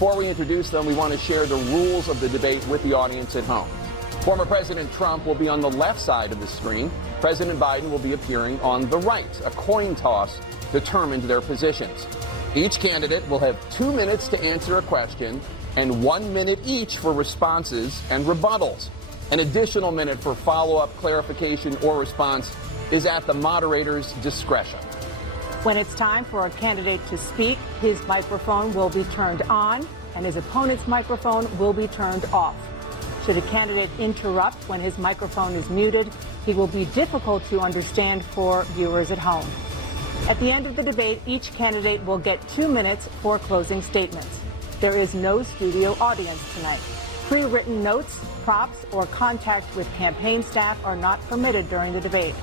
Before we introduce them, we want to share the rules of the debate with the audience at home. Former President Trump will be on the left side of the screen. President Biden will be appearing on the right. A coin toss determined their positions. Each candidate will have 2 minutes to answer a question and 1 minute each for responses and rebuttals. An additional minute for follow-up, clarification, or response is at the moderator's discretion. When it's time for a candidate to speak, his microphone will be turned on and his opponent's microphone will be turned off. Should a candidate interrupt when his microphone is muted, he will be difficult to understand for viewers at home. At the end of the debate, each candidate will get 2 minutes for closing statements. There is no studio audience tonight. Pre-written notes, props, or contact with campaign staff are not permitted during the debate.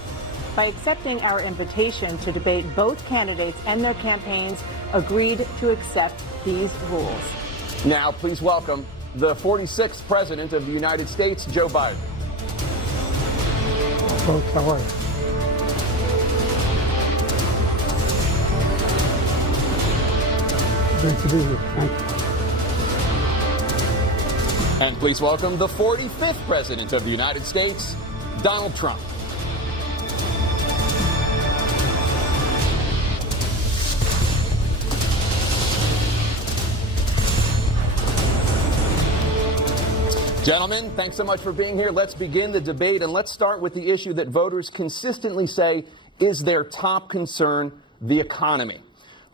By accepting our invitation to debate, both candidates and their campaigns agreed to accept these rules. Now, please welcome the 46th President of the United States, Joe Biden. Folks, how are you? Great to be here. Thank you. And please welcome the 45th President of the United States, Donald Trump. Gentlemen, thanks so much for being here. Let's begin the debate, and let's start with the issue that voters consistently say is their top concern, the economy.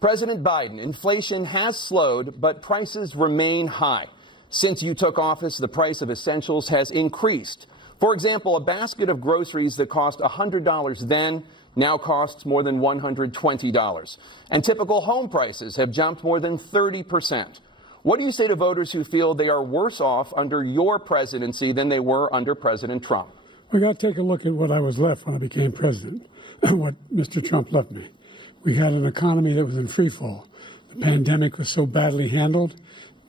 President Biden, inflation has slowed, but prices remain high. Since you took office, the price of essentials has increased. For example, a basket of groceries that cost $100 then now costs more than $120. And typical home prices have jumped more than 30%. What do you say to voters who feel they are worse off under your presidency than they were under President Trump? We got to take a look at what I was left when I became president, what Mr. Trump left me. We had an economy that was in free fall. The pandemic was so badly handled.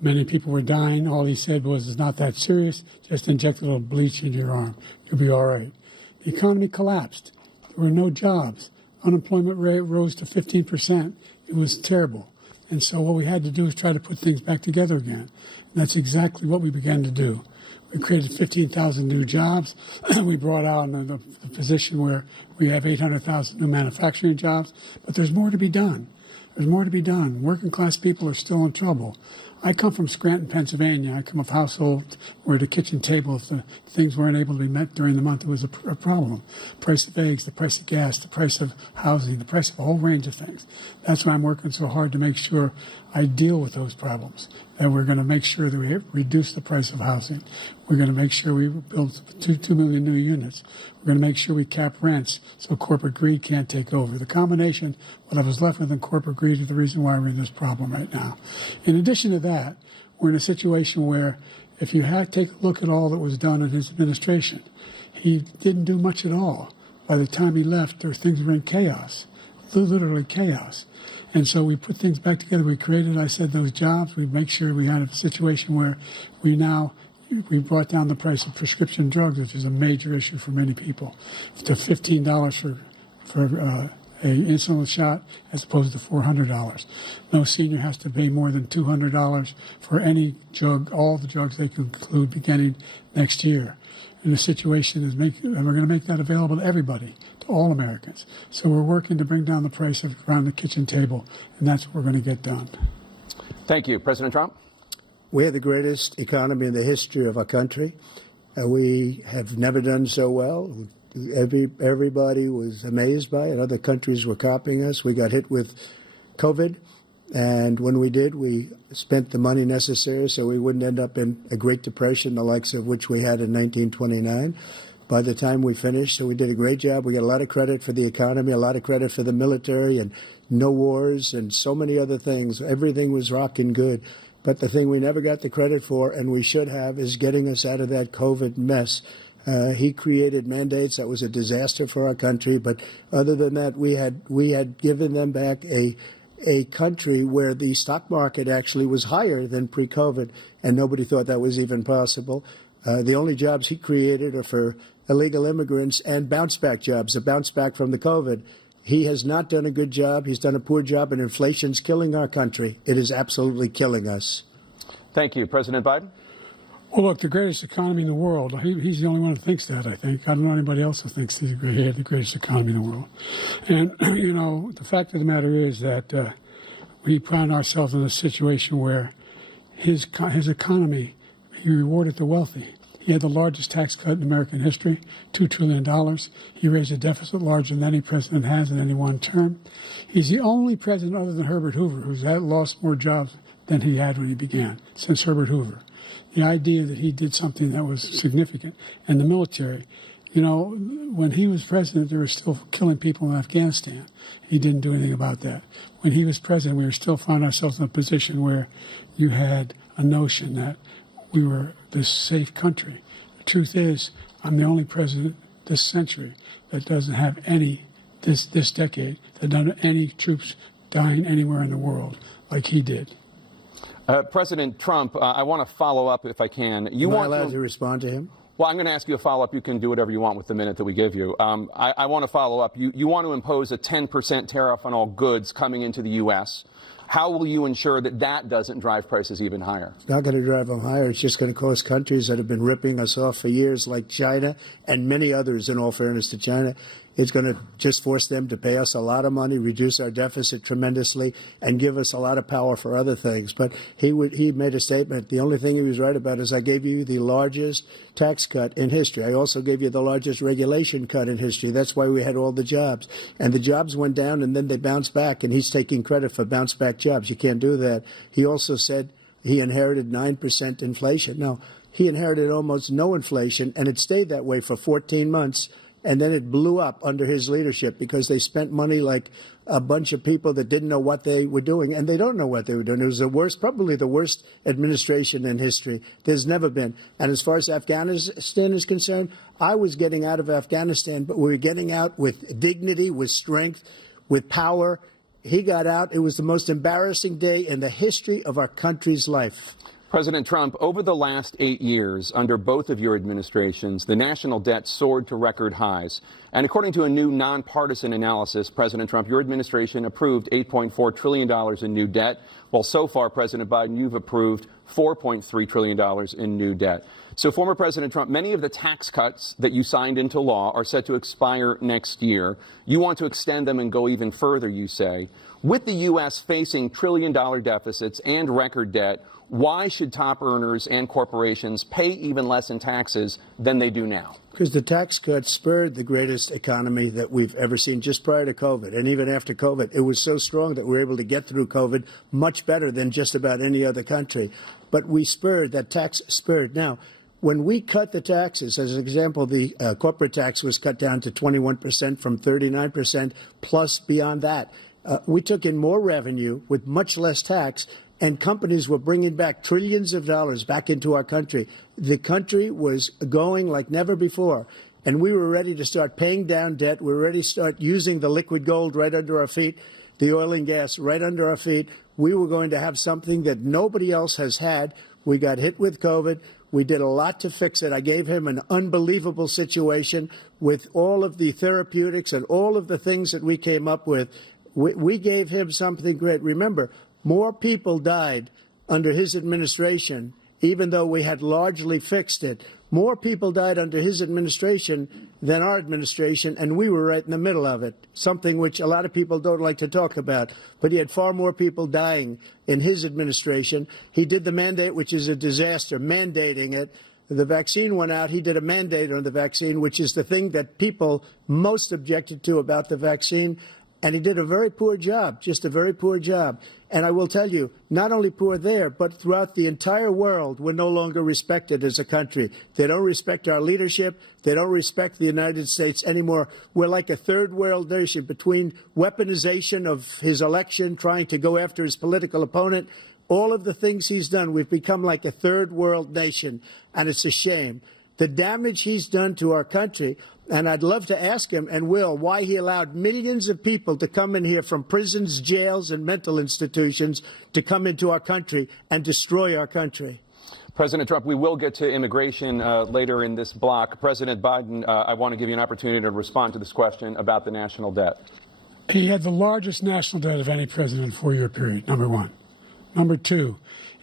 Many people were dying. All he said was, it's not that serious. Just inject a little bleach into your arm. You'll be all right. The economy collapsed. There were no jobs. Unemployment rate rose to 15%. It was terrible. And so what we had to do is try to put things back together again. And that's exactly what we began to do. We created 15,000 new jobs. We brought out the position where we have 800,000 new manufacturing jobs. But there's more to be done. There's more to be done. Working class people are still in trouble. I come from Scranton, Pennsylvania. I come of a household where the kitchen table, if the things weren't able to be met during the month, it was a problem. The price of eggs, the price of gas, the price of housing, the price of a whole range of things. That's why I'm working so hard to make sure I deal with those problems. And we're going to make sure that we reduce the price of housing. We're going to make sure we build 2 million new units. We're going to make sure we cap rents so corporate greed can't take over. The combination, what I was left with in corporate greed, is the reason why we're in this problem right now. In addition to that, we're in a situation where if you take a look at all that was done in his administration, he didn't do much at all. By the time he left, things were in chaos, literally chaos. And so we put things back together. We created, I said, those jobs. We make sure we had a situation where we brought down the price of prescription drugs, which is a major issue for many people, to $15 for an insulin shot as opposed to $400. No senior has to pay more than $200 for any drug, all the drugs they can include beginning next year. And the situation is and we're going to make that available to everybody, to all Americans. So we're working to bring down the price around the kitchen table, and that's what we're going to get done. Thank you. President Trump? We have the greatest economy in the history of our country. We have never done so well. Everybody was amazed by it. Other countries were copying us. We got hit with COVID, and when we did, we spent the money necessary so we wouldn't end up in a Great Depression, the likes of which we had in 1929. By the time we finished, so we did a great job. We got a lot of credit for the economy, a lot of credit for the military, and no wars, and so many other things. Everything was rocking good. But the thing we never got the credit for, and we should have, is getting us out of that COVID mess. He created mandates. That was a disaster for our country. But other than that, we had given them back a country where the stock market actually was higher than pre-COVID, and nobody thought that was even possible. The only jobs he created are for illegal immigrants and bounce-back jobs, a bounce-back from the COVID. He has not done a good job. He's done a poor job, and inflation's killing our country. It is absolutely killing us. Thank you. President Biden? Well, look, the greatest economy in the world, he's the only one who thinks that, I think. I don't know anybody else who thinks he had the greatest economy in the world. And, you know, the fact of the matter is that we find ourselves in a situation where his economy, he rewarded the wealthy. He had the largest tax cut in American history, $2 trillion. He raised a deficit larger than any president has in any one term. He's the only president other than Herbert Hoover who's lost more jobs than he had when he began, since Herbert Hoover. The idea that he did something that was significant. And the military, you know, when he was president, they were still killing people in Afghanistan. He didn't do anything about that. When he was president, we were still finding ourselves in a position where you had a notion that we were this safe country. The truth is, I'm the only president this century that doesn't have this decade, that doesn't have any troops dying anywhere in the world like he did. President Trump, I want to follow up if I can. Am I allowed to respond to him? Well, I'm going to ask you a follow-up. You can do whatever you want with the minute that we give you. I want to follow up. You want to impose a 10% tariff on all goods coming into the U.S. How will you ensure that that doesn't drive prices even higher? It's not going to drive them higher. It's just going to cause countries that have been ripping us off for years, like China and many others, in all fairness to China, it's going to just force them to pay us a lot of money, reduce our deficit tremendously, and give us a lot of power for other things. But he made a statement. The only thing he was right about is I gave you the largest tax cut in history. I also gave you the largest regulation cut in history. That's why we had all the jobs. And the jobs went down, and then they bounced back, and he's taking credit for bounce-back jobs. You can't do that. He also said he inherited 9% inflation. No, he inherited almost no inflation, and it stayed that way for 14 months. And then it blew up under his leadership because they spent money like a bunch of people that didn't know what they were doing. And they don't know what they were doing. It was the worst, probably the worst administration in history. There's never been. And as far as Afghanistan is concerned, I was getting out of Afghanistan, but we were getting out with dignity, with strength, with power. He got out. It was the most embarrassing day in the history of our country's life. President Trump, over the last 8 years, under both of your administrations, the national debt soared to record highs. And according to a new nonpartisan analysis, President Trump, your administration approved $8.4 trillion in new debt, while so far, President Biden, you've approved $4.3 trillion in new debt. So, former President Trump, many of the tax cuts that you signed into law are set to expire next year. You want to extend them and go even further, you say. With the U.S. facing trillion-dollar deficits and record debt, why should top earners and corporations pay even less in taxes than they do now? Because the tax cuts spurred the greatest economy that we've ever seen just prior to COVID. And even after COVID, it was so strong that we were able to get through COVID much better than just about any other country. But we spurred, that tax spurred. Now, when we cut the taxes, as an example, the corporate tax was cut down to 21% from 39%, plus beyond that. We took in more revenue with much less tax, and companies were bringing back trillions of dollars back into our country. The country was going like never before, and we were ready to start paying down debt. We were ready to start using the liquid gold right under our feet, the oil and gas right under our feet. We were going to have something that nobody else has had. We got hit with COVID. We did a lot to fix it. I gave him an unbelievable situation with all of the therapeutics and all of the things that we came up with. We gave him something great. Remember, more people died under his administration, even though we had largely fixed it. More people died under his administration than our administration, and we were right in the middle of it, something which a lot of people don't like to talk about. But he had far more people dying in his administration. He did the mandate, which is a disaster, mandating it. The vaccine went out. He did a mandate on the vaccine, which is the thing that people most objected to about the vaccine. And he did a very poor job, just a very poor job. And I will tell you, not only poor there, but throughout the entire world, we're no longer respected as a country. They don't respect our leadership. They don't respect the United States anymore. We're like a third world nation between weaponization of his election, trying to go after his political opponent, all of the things he's done. We've become like a third world nation, and it's a shame. The damage he's done to our country. And I'd love to ask him, and will, why he allowed millions of people to come in here from prisons, jails, and mental institutions to come into our country and destroy our country. President Trump, we will get to immigration later in this block. President Biden, I want to give you an opportunity to respond to this question about the national debt. He had the largest national debt of any president in a 4-year period, number one. Number two,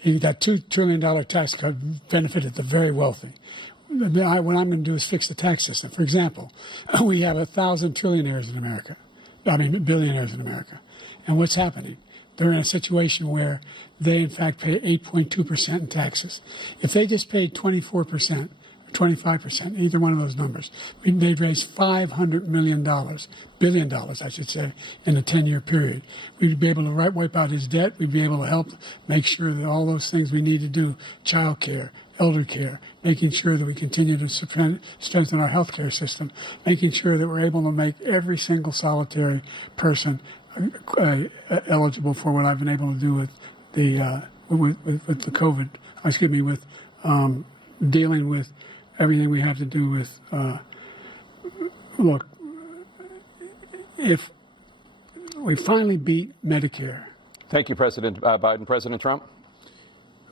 That $2 trillion tax cut benefited the very wealthy. What I'm going to do is fix the tax system. For example, we have 1,000 billionaires in America. And what's happening? They're in a situation where they, in fact, pay 8.2% in taxes. If they just paid 24%, 25%, either one of those numbers, they'd raise $500 billion, I should say, in a 10-year period. We'd be able to wipe out his debt. We'd be able to help make sure that all those things we need to do, child care, elder care, making sure that we continue to strengthen our health care system, making sure that we're able to make every single solitary person eligible for what I've been able to do with the COVID, with dealing with everything we have to do with, look, if we finally beat Medicare. Thank you, President Biden. President Trump?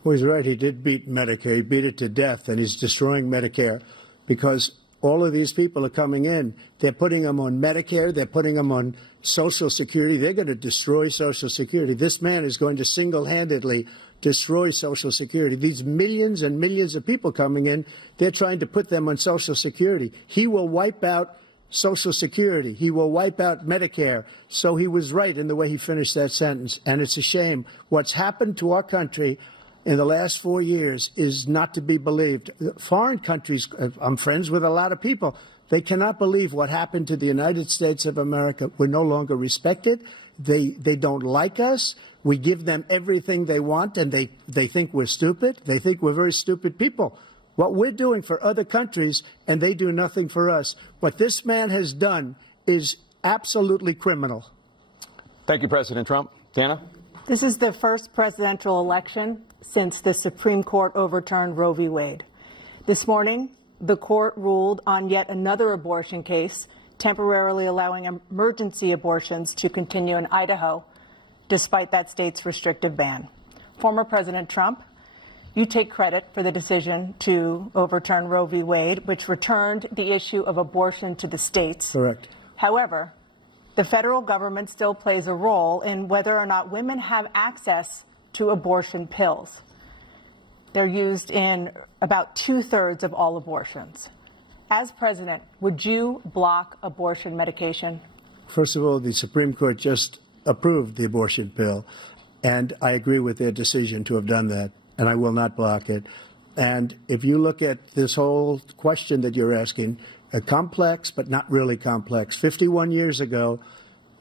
Well, he's right. He did beat Medicare. He beat it to death, and he's destroying Medicare because all of these people are coming in. They're putting them on Medicare. They're putting them on Social Security. They're going to destroy Social Security. This man is going to single-handedly destroy Social Security. These millions and millions of people coming in, they're trying to put them on Social Security. He will wipe out Social Security. He will wipe out Medicare. So he was right in the way he finished that sentence. And it's a shame. What's happened to our country in the last 4 years is not to be believed. Foreign countries, I'm friends with a lot of people, they cannot believe what happened to the United States of America. We're no longer respected. They don't like us. We give them everything they want, and they think we're stupid. They think we're very stupid people. What we're doing for other countries, and they do nothing for us. What this man has done is absolutely criminal. Thank you, President Trump. Dana? This is the first presidential election since the Supreme Court overturned Roe v. Wade. This morning, the court ruled on yet another abortion case, temporarily allowing emergency abortions to continue in Idaho, despite that state's restrictive ban. Former President Trump, you take credit for the decision to overturn Roe v. Wade, which returned the issue of abortion to the states. Correct. However, the federal government still plays a role in whether or not women have access to abortion pills. They're used in about 2/3 of all abortions. As president, would you block abortion medication? First of all, the Supreme Court just approved the abortion pill, and I agree with their decision to have done that, and I will not block it. And if you look at this whole question that you're asking, complex but not really complex. 51 years ago,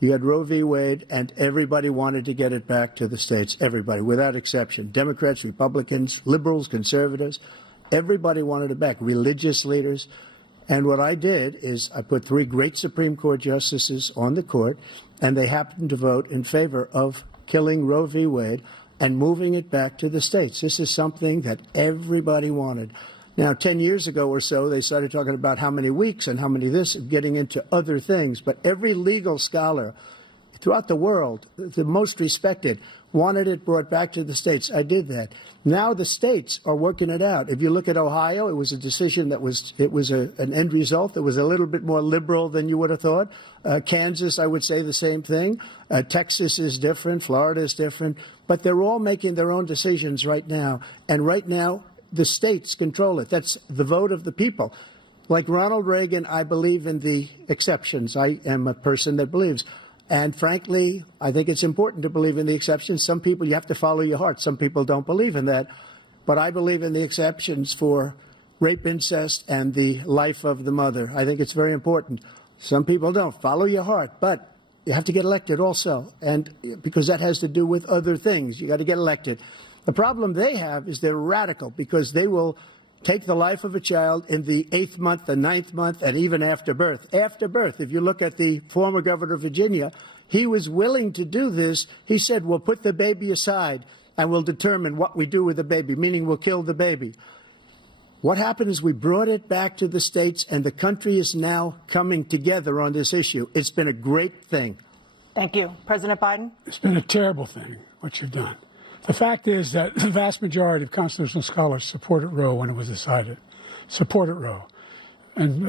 you had Roe v. Wade, and everybody wanted to get it back to the states. Everybody, without exception. Democrats, Republicans, liberals, conservatives. Everybody wanted it back. Religious leaders. And what I did is I put 3 great Supreme Court justices on the court, and they happened to vote in favor of killing Roe v. Wade and moving it back to the states. This is something that everybody wanted. Now, 10 years ago or so, they started talking about how many weeks and how many this, getting into other things. But every legal scholar throughout the world, the most respected, wanted it brought back to the states. I did that. Now the states are working it out. If you look at Ohio, it was a decision that was an end result that was a little bit more liberal than you would have thought. Kansas, I would say the same thing. Texas is different. Florida is different. But they're all making their own decisions right now. And right now, the states control it. That's the vote of the people. Like Ronald Reagan, I believe in the exceptions. I am a person that believes. And frankly, I think it's important to believe in the exceptions. Some people, you have to follow your heart. Some people don't believe in that. But I believe in the exceptions for rape, incest, and the life of the mother. I think it's very important. Some people don't. Follow your heart. But you have to get elected also. And because that has to do with other things. You got to get elected. The problem they have is they're radical because they will take the life of a child in the 8th month, the 9th month, and even after birth. After birth, if you look at the former governor of Virginia, he was willing to do this. He said, we'll put the baby aside and we'll determine what we do with the baby, meaning we'll kill the baby. What happened is we brought it back to the states, and the country is now coming together on this issue. It's been a great thing. Thank you. President Biden? It's been a terrible thing, what you've done. The fact is that the vast majority of constitutional scholars supported Roe when it was decided, supported Roe. And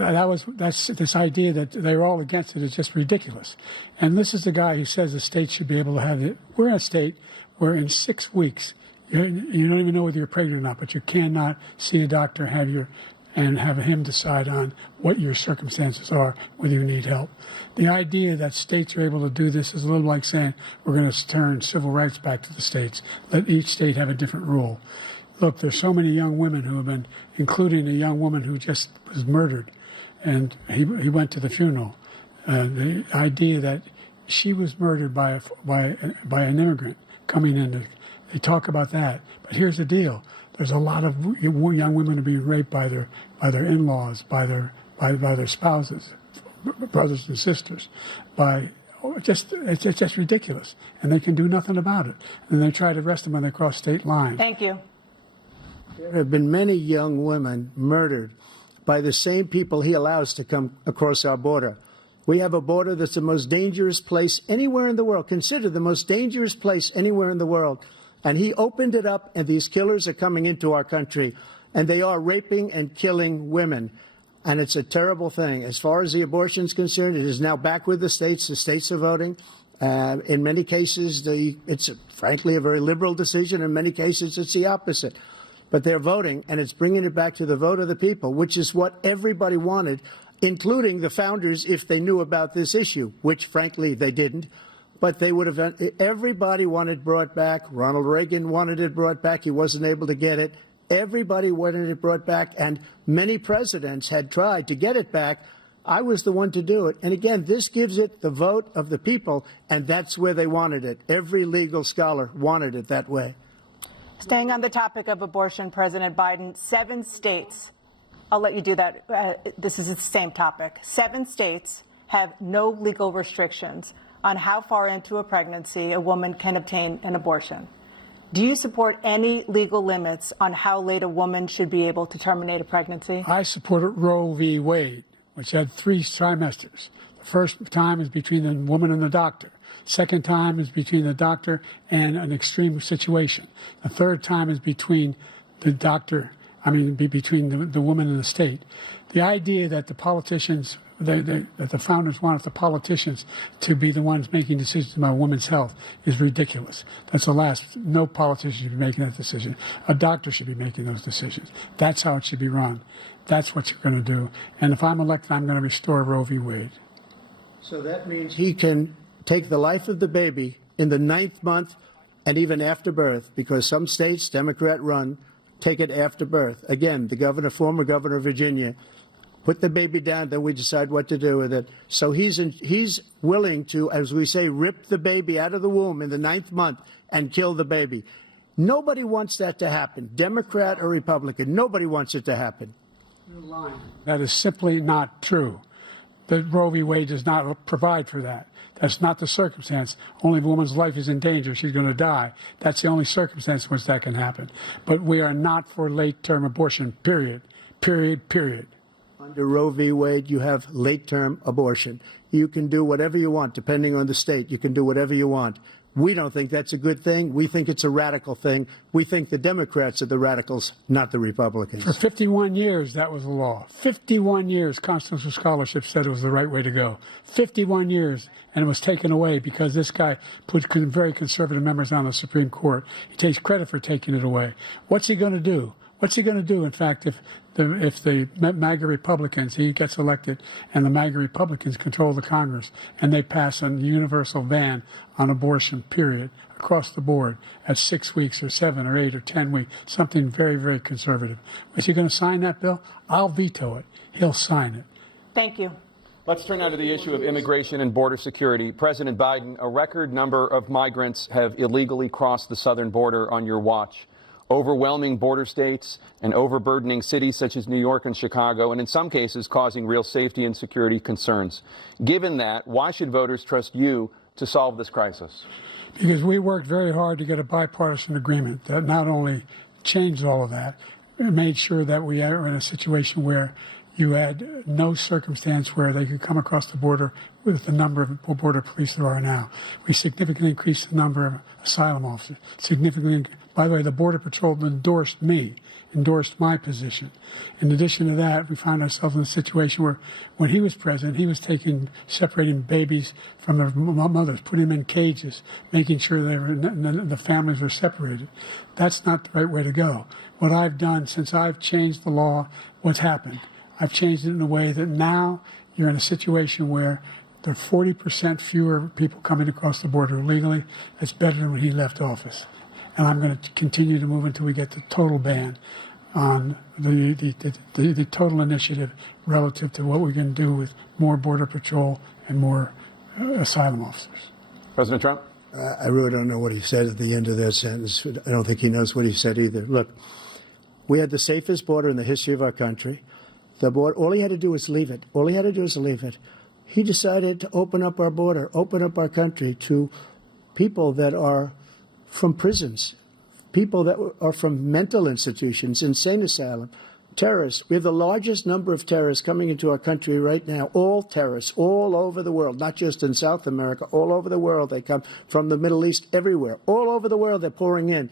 that's this idea that they're all against it is just ridiculous. And this is the guy who says the state should be able to have it. We're in a state where in 6 weeks, You don't even know whether you're pregnant or not, but you cannot see a doctor, and have him decide on what your circumstances are, whether you need help. The idea that states are able to do this is a little like saying we're going to turn civil rights back to the states, let each state have a different rule. Look, there's so many young women who have been, including a young woman who just was murdered, and he went to the funeral. The idea that she was murdered by an immigrant coming in, they talk about that. But here's the deal. There's a lot of young women who are being raped by their in-laws, by their spouses, brothers and sisters, it's just ridiculous, and they can do nothing about it. And they try to arrest them when they cross state lines. Thank you. There have been many young women murdered by the same people he allows to come across our border. We have a border that's the most dangerous place anywhere in the world, considered the most dangerous place anywhere in the world. And he opened it up, and these killers are coming into our country, and they are raping and killing women. And it's a terrible thing. As far as the abortion is concerned, it is now back with the states. The states are voting. In many cases, it's frankly a very liberal decision. In many cases, it's the opposite. But they're voting, and it's bringing it back to the vote of the people, which is what everybody wanted, including the founders, if they knew about this issue, which, frankly, they didn't. But they would have. Everybody wanted it brought back. Ronald Reagan wanted it brought back. He wasn't able to get it. Everybody wanted it brought back, and many presidents had tried to get it back. I was the one to do it. And again, this gives it the vote of the people, and that's where they wanted it. Every legal scholar wanted it that way. Staying on the topic of abortion, President Biden, 7 states, I'll let you do that. This is the same topic. 7 states have no legal restrictions on how far into a pregnancy a woman can obtain an abortion. Do you support any legal limits on how late a woman should be able to terminate a pregnancy? I supported Roe v. Wade, which had 3 trimesters. The first time is between the woman and the doctor. Second time is between the doctor and an extreme situation. The third time is between the doctor, between the woman and the state. The idea that the politicians, that the founders wanted the politicians to be the ones making decisions about women's health is ridiculous. That's the last. No politician should be making that decision. A doctor should be making those decisions. That's how it should be run. That's what you're going to do. And if I'm elected, I'm going to restore Roe v. Wade. So that means he can take the life of the baby in the 9th month and even after birth, because some states, Democrat run, take it after birth. Again, the former governor of Virginia, put the baby down, then we decide what to do with it. So he's willing to, as we say, rip the baby out of the womb in the 9th month and kill the baby. Nobody wants that to happen, Democrat or Republican. Nobody wants it to happen. That is simply not true. The Roe v. Wade does not provide for that. That's not the circumstance. Only if a woman's life is in danger, she's going to die. That's the only circumstance in which that can happen. But we are not for late-term abortion, period. Period, period. Under Roe v. Wade, you have late-term abortion. You can do whatever you want, depending on the state. You can do whatever you want. We don't think that's a good thing. We think it's a radical thing. We think the Democrats are the radicals, not the Republicans. For 51 years, that was the law. 51 years, constitutional scholarship said it was the right way to go. 51 years, and it was taken away because this guy put very conservative members on the Supreme Court. He takes credit for taking it away. What's he going to do? What's he going to do, in fact, if the MAGA Republicans, he gets elected, and the MAGA Republicans control the Congress, and they pass a universal ban on abortion, period, across the board at 6 weeks or 7 or 8 or 10 weeks, something very, very conservative. Is he going to sign that bill? I'll veto it. He'll sign it. Thank you. Let's turn now to the issue of immigration and border security. President Biden, a record number of migrants have illegally crossed the southern border on your watch. Overwhelming border states and overburdening cities such as New York and Chicago, and in some cases causing real safety and security concerns. Given that, why should voters trust you to solve this crisis? Because we worked very hard to get a bipartisan agreement that not only changed all of that, it made sure that we are in a situation where You had no circumstance where they could come across the border with the number of border police there are now. We significantly increased the number of asylum officers. By the way, the Border Patrol endorsed my position. In addition to that, we found ourselves in a situation where when he was president, he was separating babies from their mothers, putting them in cages, making sure the families were separated. That's not the right way to go. What I've done since I've changed the law, what's happened? I've changed it in a way that now you're in a situation where there are 40% fewer people coming across the border illegally. That's better than when he left office. And I'm going to continue to move until we get the total ban on the total initiative relative to what we can do with more Border Patrol and more asylum officers. President Trump? I really don't know what he said at the end of that sentence. I don't think he knows what he said either. Look, we had the safest border in the history of our country. The border, all he had to do was leave it. All he had to do was leave it. He decided to open up our border, open up our country to people that are from prisons, people that are from mental institutions, insane asylum, terrorists. We have the largest number of terrorists coming into our country right now, all terrorists, all over the world, not just in South America, all over the world. They come from the Middle East, everywhere. All over the world, they're pouring in.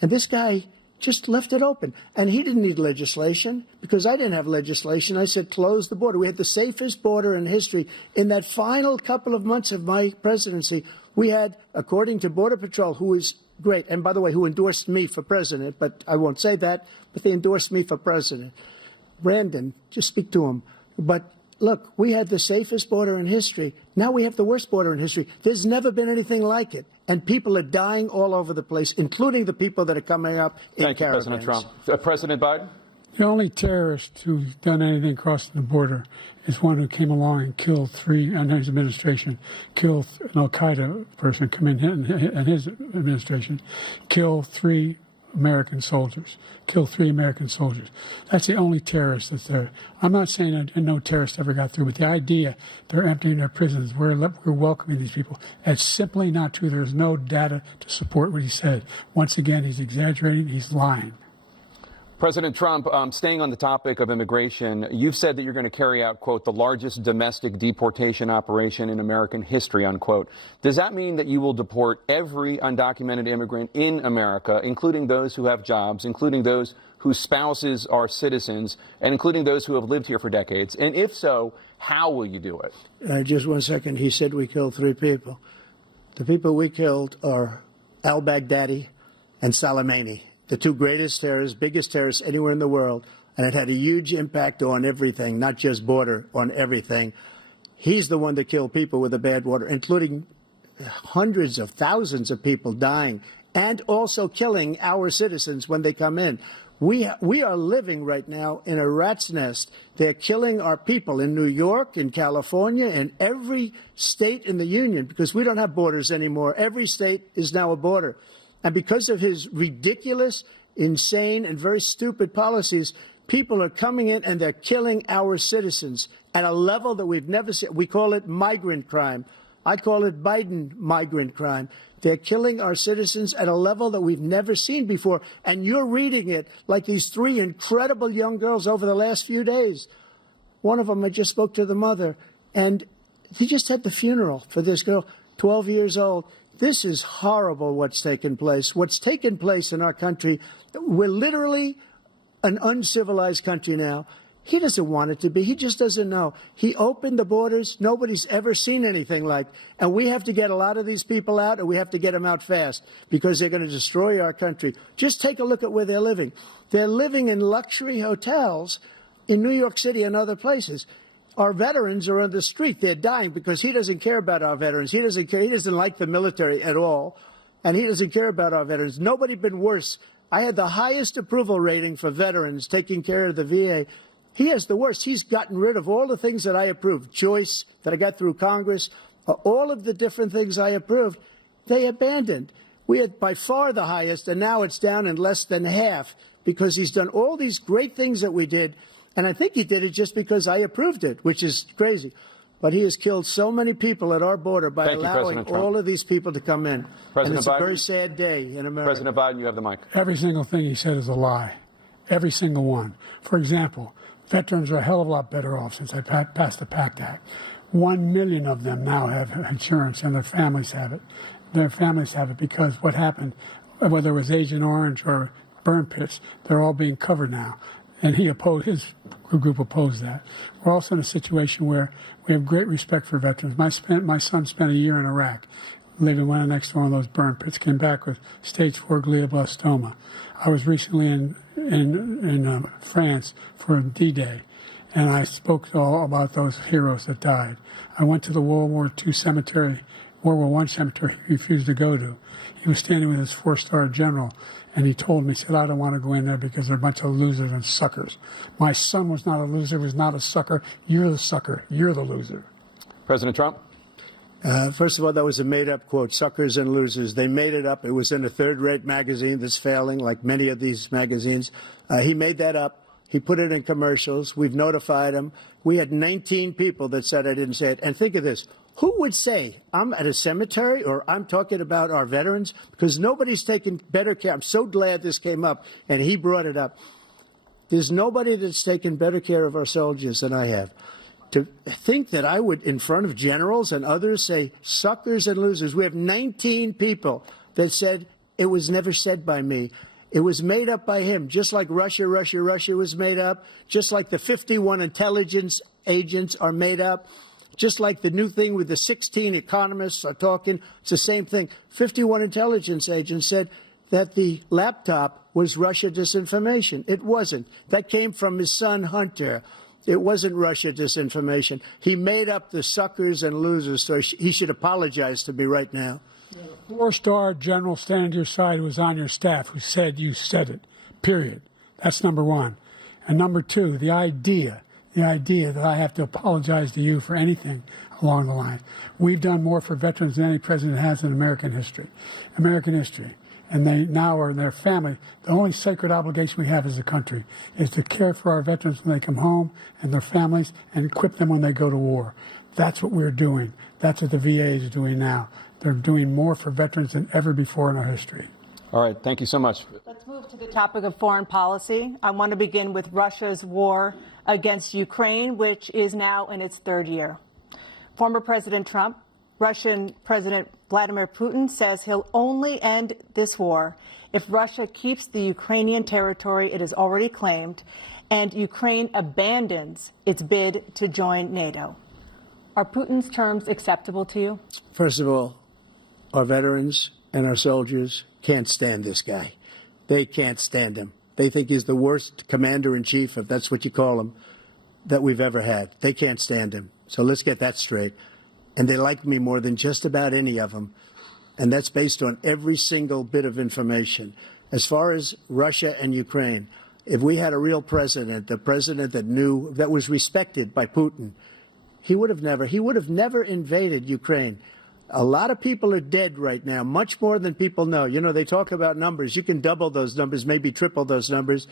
And this guy just left it open. And he didn't need legislation because I didn't have legislation. I said, close the border. We had the safest border in history. In that final couple of months of my presidency, we had, according to Border Patrol, who is great, and by the way, who endorsed me for president, but I won't say that, but they endorsed me for president. Brandon, just speak to him. But look, we had the safest border in history. Now we have the worst border in history. There's never been anything like it. And people are dying all over the place, including the people that are coming up in Thank caravans. you, President Trump. President Biden? The only terrorist who's done anything crossing the border is one who came along and killed three, under his administration, killed an Al-Qaeda person, come in his administration, killed three American soldiers. That's the only terrorist that's there. I'm not saying that no terrorist ever got through, but the idea they're emptying their prisons, we're welcoming these people, that's simply not true. There's no data to support what he said. Once again, he's exaggerating, he's lying. President Trump, staying on the topic of immigration, you've said that you're going to carry out, quote, the largest domestic deportation operation in American history, unquote. Does that mean that you will deport every undocumented immigrant in America, including those who have jobs, including those whose spouses are citizens, and including those who have lived here for decades? And if so, how will you do it? Just 1 second. He said we killed 3 people. The people we killed are al-Baghdadi and Soleimani, the 2 greatest terrorists, biggest terrorists anywhere in the world, and it had a huge impact on everything, not just border, on everything. He's the one that killed people with the bad water, including hundreds of thousands of people dying, and also killing our citizens when they come in. We are living right now in a rat's nest. They're killing our people in New York, in California, in every state in the union, because we don't have borders anymore. Every state is now a border. And because of his ridiculous, insane, and very stupid policies, people are coming in and they're killing our citizens at a level that we've never seen. We call it migrant crime. I call it Biden migrant crime. They're killing our citizens at a level that we've never seen before. And you're reading it like these 3 incredible young girls over the last few days. One of them, I just spoke to the mother, and he just had the funeral for this girl, 12 years old. This is horrible what's taken place. What's taken place in our country, we're literally an uncivilized country now. He doesn't want it to be. He just doesn't know. He opened the borders. Nobody's ever seen anything like. And we have to get a lot of these people out, and we have to get them out fast because they're going to destroy our country. Just take a look at where they're living. They're living in luxury hotels in New York City and other places. Our veterans are on the street. They're dying because he doesn't care about our veterans. He doesn't care. He doesn't like the military at all, and he doesn't care about our veterans. Nobody been worse. I had the highest approval rating for veterans taking care of the VA. He has the worst. He's gotten rid of all the things that I approved, choice that I got through Congress, all of the different things I approved, they abandoned. We had by far the highest, and now it's down in less than half because he's done all these great things that we did. And I think he did it just because I approved it, which is crazy. But he has killed so many people at our border by allowing all of these people to come in. And it's a very sad day in America. President Biden, you have the mic. Every single thing he said is a lie. Every single one. For example, Veterans are a hell of a lot better off since I passed the PACT Act. 1 million of them now have insurance, and their families have it. Their families have it because what happened, whether it was Agent Orange or burn pits, they're all being covered now. And his group opposed that. We're also in a situation where we have great respect for veterans. My son spent a year in Iraq, living right next to one of those burn pits, came back with stage 4 glioblastoma. I was recently in France for D-Day, and I spoke all about those heroes that died. I went to the World War I cemetery he refused to go to. He was standing with his 4-star general, and he told me, he said, I don't want to go in there because they're a bunch of losers and suckers. My son was not a loser, was not a sucker. You're the sucker. You're the loser. President Trump? First of all, that was a made-up quote, suckers and losers. They made it up. It was in a third-rate magazine that's failing, like many of these magazines. He made that up. He put it in commercials. We've notified him. We had 19 people that said I didn't say it. And think of this. Who would say I'm at a cemetery or I'm talking about our veterans? Because nobody's taken better care. I'm so glad this came up, and he brought it up. There's nobody that's taken better care of our soldiers than I have. To think that I would, in front of generals and others, say suckers and losers. We have 19 people that said it was never said by me. It was made up by him, just like Russia was made up, just like the 51 intelligence agents are made up, just like the new thing with the 16 economists are talking. It's the same thing. 51 intelligence agents said that the laptop was Russia disinformation. It wasn't. That came from his son, Hunter. It wasn't Russia disinformation. He made up the suckers and losers, so he should apologize to me right now. 4-star general standing to your side who was on your staff who said you said it, period. That's number one. And number two, the idea that I have to apologize to you for anything along the line. We've done more for veterans than any president has in American history. And they now are in their family. The only sacred obligation we have as a country is to care for our veterans when they come home and their families and equip them when they go to war. That's what we're doing. That's what the VA is doing now. They're doing more for veterans than ever before in our history. All right. Thank you so much. Let's move to the topic of foreign policy. I want to begin with Russia's war against Ukraine, which is now in its 3rd year. Former President Trump, Russian President Vladimir Putin says he'll only end this war if Russia keeps the Ukrainian territory it has already claimed and Ukraine abandons its bid to join NATO. Are Putin's terms acceptable to you? First of all, our veterans and our soldiers can't stand this guy. They can't stand him. They think he's the worst commander-in-chief, if that's what you call him, that we've ever had. They can't stand him. So let's get that straight. And they like me more than just about any of them. And that's based on every single bit of information. As far as Russia and Ukraine, if we had a real president, the president that knew, that was respected by Putin, he would have never invaded Ukraine. A lot of people are dead right now, much more than people know. You know, they talk about numbers. You can double those numbers, maybe triple those numbers.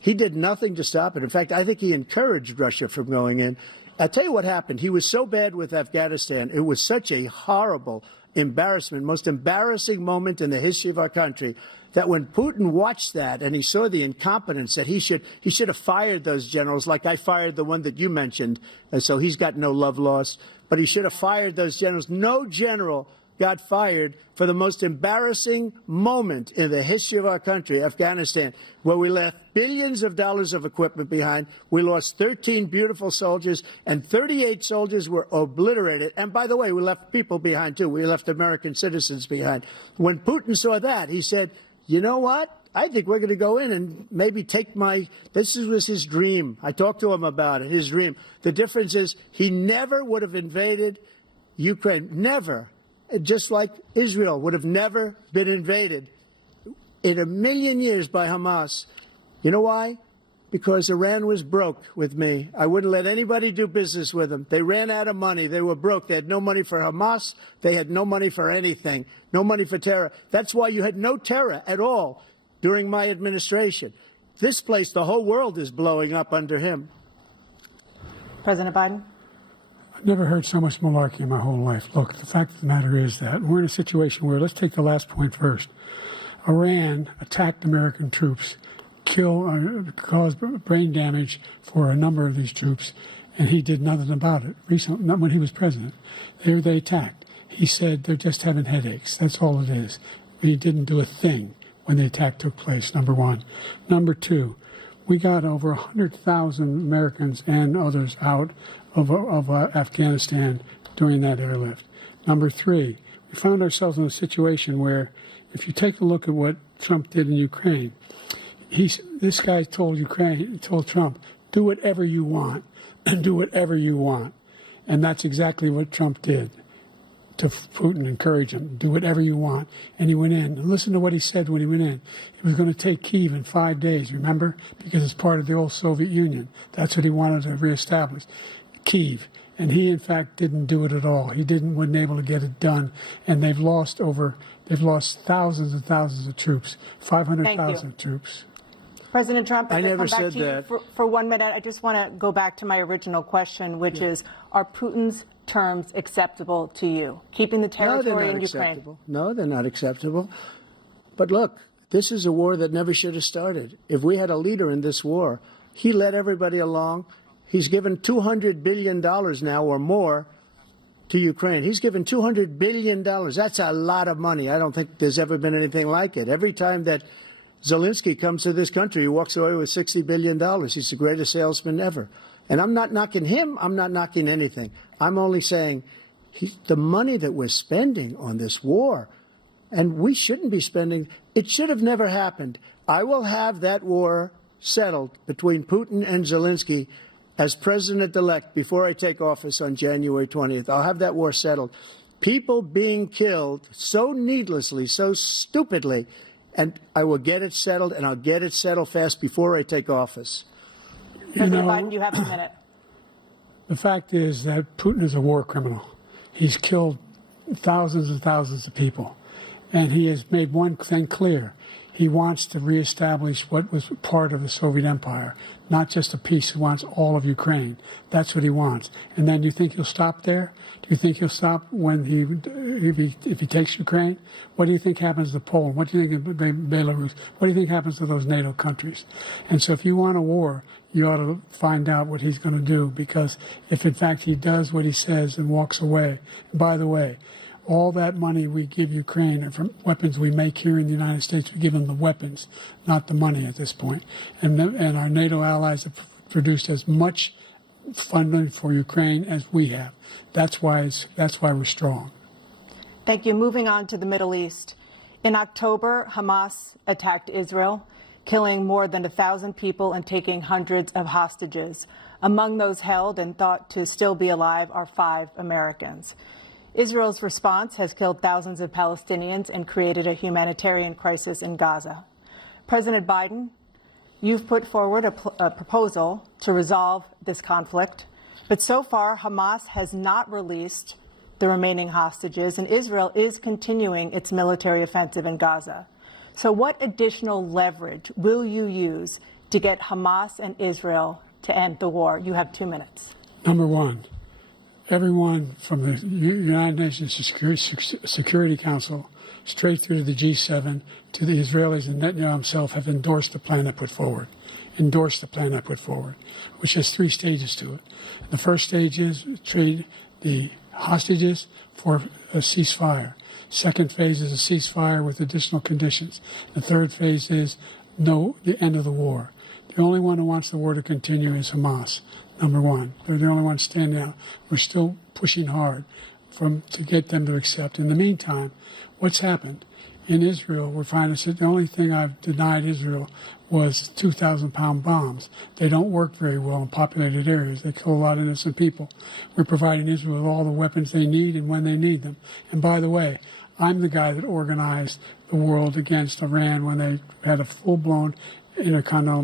He did nothing to stop it. In fact, I think he encouraged Russia from going in. I'll tell you what happened. He was so bad with Afghanistan. It was such a horrible embarrassment, most embarrassing moment in the history of our country, that when Putin watched that and he saw the incompetence, that he should have fired those generals, like I fired the one that you mentioned, and so he's got no love lost, but he should have fired those generals. No general got fired for the most embarrassing moment in the history of our country, Afghanistan, where we left billions of dollars of equipment behind. We lost 13 beautiful soldiers, and 38 soldiers were obliterated. And by the way, we left people behind, too. We left American citizens behind. When Putin saw that, he said, you know what? I think we're going to go in and maybe take this was his dream. I talked to him about it, his dream. The difference is he never would have invaded Ukraine, never. Just like Israel would have never been invaded in a million years by Hamas. You know why? Because Iran was broke with me. I wouldn't let anybody do business with them. They ran out of money. They were broke. They had no money for Hamas. They had no money for anything. No money for terror. That's why you had no terror at all during my administration. This place, the whole world is blowing up under him. President Biden? I've never heard so much malarkey in my whole life. Look, the fact of the matter is that we're in a situation where, let's take the last point first. Iran attacked American troops, cause brain damage for a number of these troops, and he did nothing about it. Recently, not when he was president, they attacked. He said they're just having headaches. That's all it is. He didn't do a thing when the attack took place, number one. Number two, we got over 100,000 Americans and others out of Afghanistan during that airlift. Number three, we found ourselves in a situation where, if you take a look at what Trump did in Ukraine, this guy told Trump, do whatever you want, and do whatever you want. And that's exactly what Trump did to Putin, encourage him, do whatever you want. And he went in. And listen to what he said when he went in. He was going to take Kyiv in 5 days, remember? Because it's part of the old Soviet Union. That's what he wanted to reestablish, Kyiv. And he, in fact, didn't do it at all. He wasn't able to get it done. And they've lost thousands and thousands of troops, 500,000 troops. President Trump, I never come back said to you that. for 1 minute. I just want to go back to my original question, which is, are Putin's terms acceptable to you? Keeping the territory in Ukraine? Acceptable. No, they're not acceptable. But look, this is a war that never should have started. If we had a leader in this war, he led everybody along. He's given $200 billion now or more to Ukraine. He's given $200 billion. That's a lot of money. I don't think there's ever been anything like it. Every time that Zelensky comes to this country, he walks away with $60 billion. He's the greatest salesman ever. And I'm not knocking him. I'm not knocking anything. I'm only saying the money that we're spending on this war, and we shouldn't be spending, it should have never happened. I will have that war settled between Putin and Zelensky as president-elect before I take office on January 20th. I'll have that war settled. People being killed so needlessly, so stupidly, and I will get it settled, and I'll get it settled fast before I take office. President Biden, you have a minute. The fact is that Putin is a war criminal. He's killed thousands and thousands of people. And he has made one thing clear. He wants to reestablish what was part of the Soviet Empire, not just a piece. He wants all of Ukraine. That's what he wants. And then do you think he'll stop there? Do you think he'll stop when if he takes Ukraine? What do you think happens to Poland? What do you think of Belarus? What do you think happens to those NATO countries? And so if you want a war, you ought to find out what he's going to do, because if in fact he does what he says and walks away, and by the way, all that money we give Ukraine are from weapons we make here in the United States. We give them the weapons, not the money at this point. And our NATO allies have produced as much funding for Ukraine as we have. That's why we're strong. Thank you. Moving on to the Middle East. In October, Hamas attacked Israel, killing more than 1,000 people and taking hundreds of hostages. Among those held and thought to still be alive are 5 Americans. Israel's response has killed thousands of Palestinians and created a humanitarian crisis in Gaza. President Biden, you've put forward a proposal to resolve this conflict, but so far Hamas has not released the remaining hostages, and Israel is continuing its military offensive in Gaza. So what additional leverage will you use to get Hamas and Israel to end the war? You have 2 minutes. Number one, everyone from the United Nations Security Council straight through to the G7 to the Israelis and Netanyahu himself have endorsed the plan I put forward, which has 3 stages to it. The first stage is trade the hostages for a ceasefire. Second phase is a ceasefire with additional conditions. The third phase is the end of the war. The only one who wants the war to continue is Hamas. Number one, they're the only ones standing out. We're still pushing hard to get them to accept. In the meantime, what's happened? In Israel, we're finding that the only thing I've denied Israel was 2,000-pound bombs. They don't work very well in populated areas. They kill a lot of innocent people. We're providing Israel with all the weapons they need and when they need them. And by the way, I'm the guy that organized the world against Iran when they had a full-blown intercontinental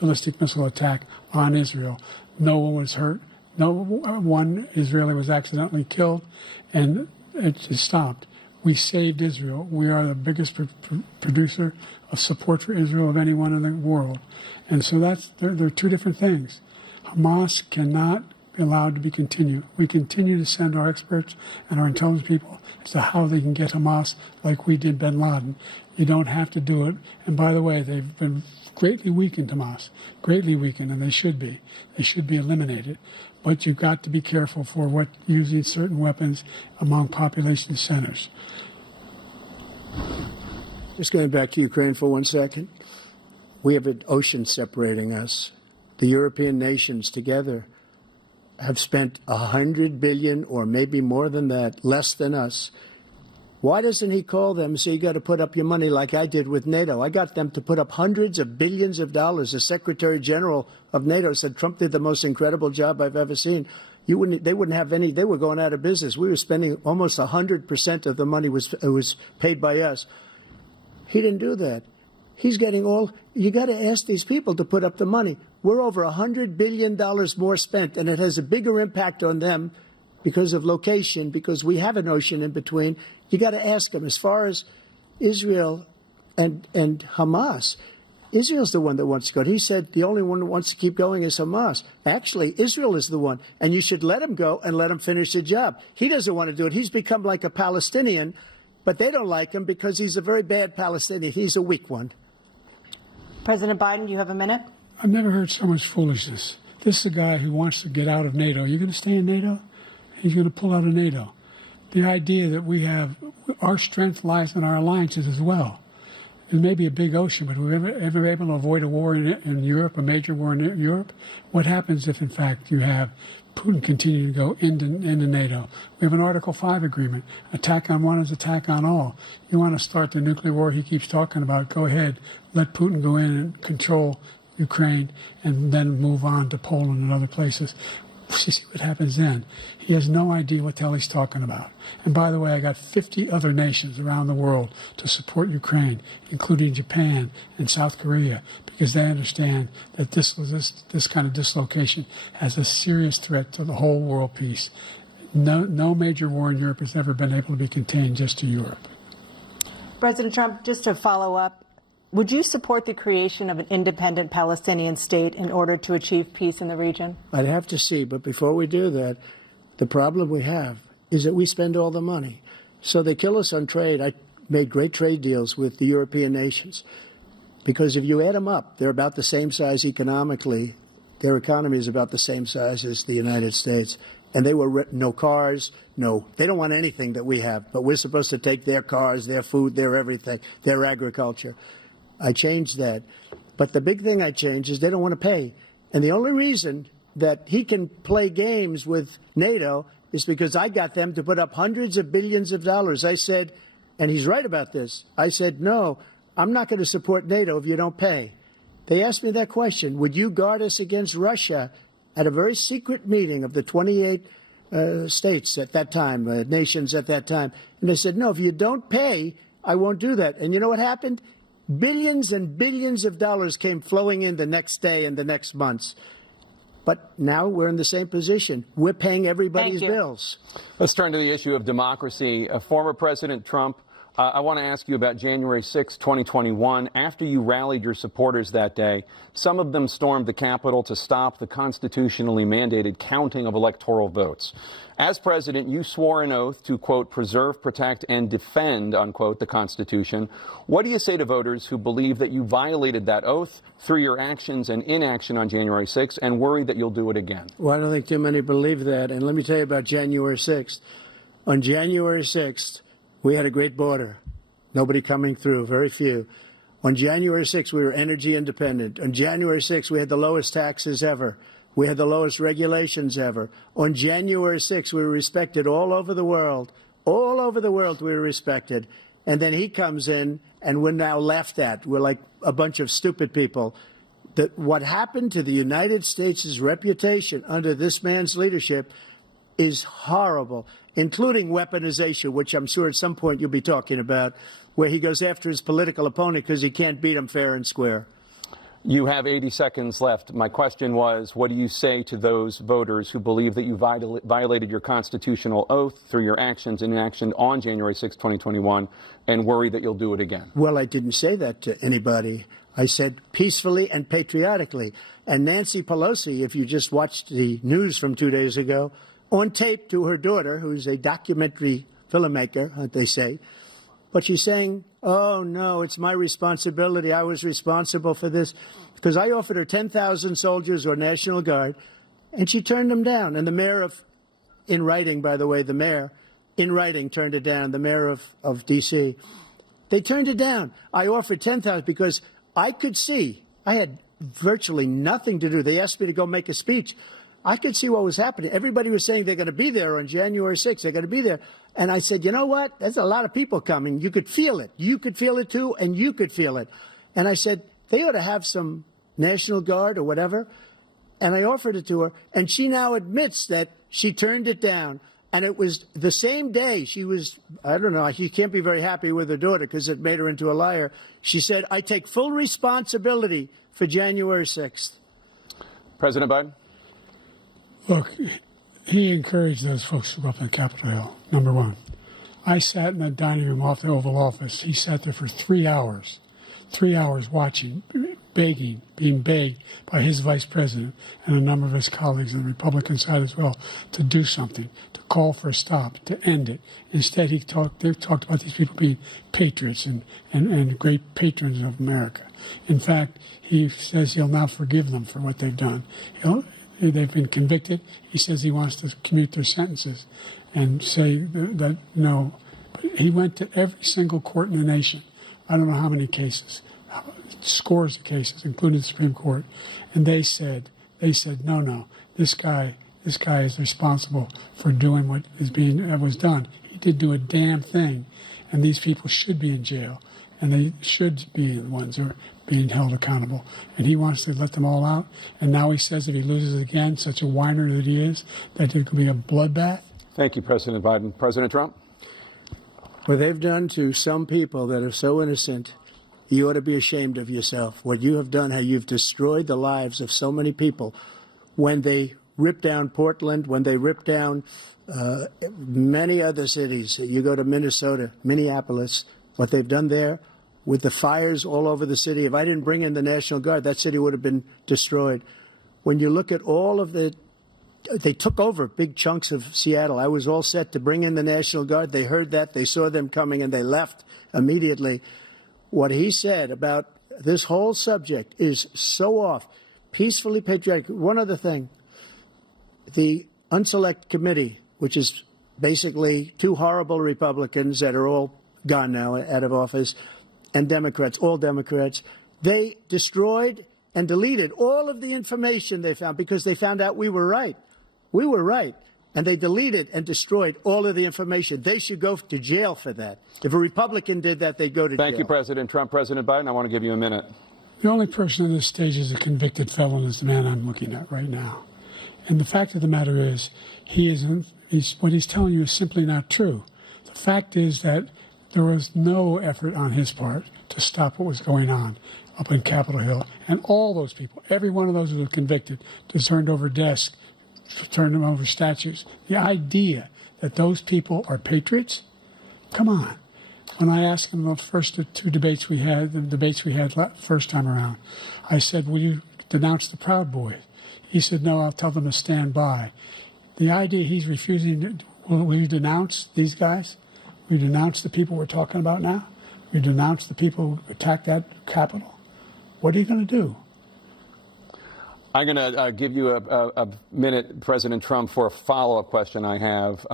ballistic missile attack on Israel. No one was hurt. No one Israeli was accidentally killed, and it just stopped. We saved Israel. We are the biggest producer of support for Israel of anyone in the world. And so there are 2 different things. Hamas cannot be allowed to be continued. We continue to send our experts and our intelligence people as to how they can get Hamas like we did bin Laden. You don't have to do it. And by the way, they've been greatly weakened Hamas, greatly weakened, and they should be. They should be eliminated. But you've got to be careful for what using certain weapons among population centers. Just going back to Ukraine for 1 second. We have an ocean separating us. The European nations together have spent $100 billion, or maybe more than that, less than us. Why doesn't he call them and say, you got to put up your money like I did with NATO? I got them to put up hundreds of billions of dollars. The Secretary General of NATO said Trump did the most incredible job I've ever seen. They wouldn't have any. They were going out of business. We were spending almost 100% of the money was paid by us. He didn't do that. He's getting all. You got to ask these people to put up the money. We're over $100 billion more spent, and it has a bigger impact on them because of location, because we have an ocean in between. You got to ask them. As far as Israel and Hamas, Israel's the one that wants to go. He said the only one that wants to keep going is Hamas. Actually, Israel is the one, and you should let him go and let him finish the job. He doesn't want to do it. He's become like a Palestinian, but they don't like him because he's a very bad Palestinian. He's a weak one. President Biden, you have a minute. I've never heard so much foolishness. This is a guy who wants to get out of NATO. You're going to stay in NATO? He's going to pull out of NATO. The idea that we have, our strength lies in our alliances as well. It may be a big ocean, but we're ever able to avoid a war in Europe, a major war in Europe? What happens if, in fact, you have Putin continue to go into NATO? We have an Article 5 agreement. Attack on one is attack on all. You want to start the nuclear war he keeps talking about, go ahead. Let Putin go in and control Ukraine and then move on to Poland and other places. See what happens then. He has no idea what the hell he's talking about. And by the way, I got 50 other nations around the world to support Ukraine, including Japan and South Korea, because they understand that this kind of dislocation has a serious threat to the whole world peace. No major war in Europe has ever been able to be contained just to Europe. President Trump, just to follow up, would you support the creation of an independent Palestinian state in order to achieve peace in the region? I'd have to see, but before we do that, the problem we have is that we spend all the money. So they kill us on trade. I made great trade deals with the European nations because if you add them up, they're about the same size economically. Their economy is about the same size as the United States. And they were no cars, they don't want anything that we have, but we're supposed to take their cars, their food, their everything, their agriculture. I changed that. But the big thing I changed is they don't want to pay. And the only reason that he can play games with NATO is because I got them to put up hundreds of billions of dollars. I said, and he's right about this, I said, no, I'm not going to support NATO if you don't pay. They asked me that question, would you guard us against Russia, at a very secret meeting of the 28 states at that time, nations at that time. And they said, no, if you don't pay, I won't do that. And you know what happened? Billions and billions of dollars came flowing in the next day and the next months. But now we're in the same position. We're paying everybody's bills. Let's turn to the issue of democracy. Former President Trump, I want to ask you about January 6, 2021. After you rallied your supporters that day, some of them stormed the Capitol to stop the constitutionally mandated counting of electoral votes. As president, you swore an oath to, quote, preserve, protect, and defend, unquote, the Constitution. What do you say to voters who believe that you violated that oath through your actions and inaction on January 6th and worry that you'll do it again? Well, I don't think too many believe that. And let me tell you about January 6th. On January 6th, we had a great border. Nobody coming through, very few. On January 6th, we were energy independent. On January 6th, we had the lowest taxes ever. We had the lowest regulations ever. On January 6th, we were respected all over the world. All over the world, we were respected. And then he comes in, and we're now laughed at. We're like a bunch of stupid people. What happened to the United States' reputation under this man's leadership is horrible, including weaponization, which I'm sure at some point you'll be talking about, where he goes after his political opponent because he can't beat him fair and square. You have 80 seconds left. My question was, what do you say to those voters who believe that you violated your constitutional oath through your actions and inaction on January 6, 2021, and worry that you'll do it again? Well, I didn't say that to anybody. I said peacefully and patriotically. And Nancy Pelosi, if you just watched the news from 2 days ago, on tape to her daughter, who's a documentary filmmaker, they say, but she's saying oh, no, it's my responsibility. I was responsible for this. Because I offered her 10,000 soldiers or National Guard, and she turned them down. And the mayor in writing, by the way, the mayor in writing turned it down, the mayor of D.C. They turned it down. I offered 10,000 because I could see, I had virtually nothing to do. They asked me to go make a speech. I could see what was happening. Everybody was saying they're going to be there on January 6th. They're going to be there. And I said, you know what? There's a lot of people coming. You could feel it. You could feel it, too, and you could feel it. And I said, they ought to have some National Guard or whatever. And I offered it to her. And she now admits that she turned it down. And it was the same day she was, I don't know, she can't be very happy with her daughter because it made her into a liar. She said, I take full responsibility for January 6th. President Biden? Look, he encouraged those folks who were up on Capitol Hill, number one. I sat in the dining room off the Oval Office. He sat there for 3 hours watching, begging, being begged by his vice president and a number of his colleagues on the Republican side as well to do something, to call for a stop, to end it. Instead, they talked about these people being patriots and great patrons of America. In fact, he says he'll now forgive them for what they've done. They've been convicted. He says he wants to commute their sentences and say that no. But he went to every single court in the nation. I don't know how many cases, scores of cases, including the Supreme Court, and they said, no, this guy is responsible for doing what was done. He did do a damn thing, and these people should be in jail, and they should be the ones who are being held accountable. And he wants to let them all out, and now he says if he loses again, such a whiner that he is, that it could be a bloodbath. Thank you, President Biden. President Trump? What they've done to some people that are so innocent, you ought to be ashamed of yourself. What you have done, how you've destroyed the lives of so many people. When they ripped down Portland, when they ripped down many other cities, you go to Minnesota, Minneapolis, what they've done there with the fires all over the city. If I didn't bring in the National Guard, that city would have been destroyed. When you look at all of they took over big chunks of Seattle. I was all set to bring in the National Guard. They heard that. They saw them coming, and they left immediately. What he said about this whole subject is so off. Peacefully patriotic. One other thing. The Unselect Committee, which is basically two horrible Republicans that are all gone now, out of office, and Democrats, all Democrats, they destroyed and deleted all of the information they found because they found out we were right. We were right. And they deleted and destroyed all of the information. They should go to jail for that. If a Republican did that, they'd go to jail. Thank you, President Trump. President Biden, I want to give you a minute. The only person on this stage is a convicted felon is the man I'm looking at right now. And the fact of the matter is, what he's telling you is simply not true. The fact is that there was no effort on his part to stop what was going on up in Capitol Hill. And all those people, every one of those who were convicted, just turned over desks, turned them over statues. The idea that those people are patriots? Come on. When I asked him the first two debates we had, first time around, I said, will you denounce the Proud Boys? He said, no, I'll tell them to stand by. The idea he's refusing, will you denounce these guys? Will you denounce the people we're talking about now? Will you denounce the people who attacked that Capitol? What are you going to do? I'm going to give you a minute, President Trump, for a follow-up question I have.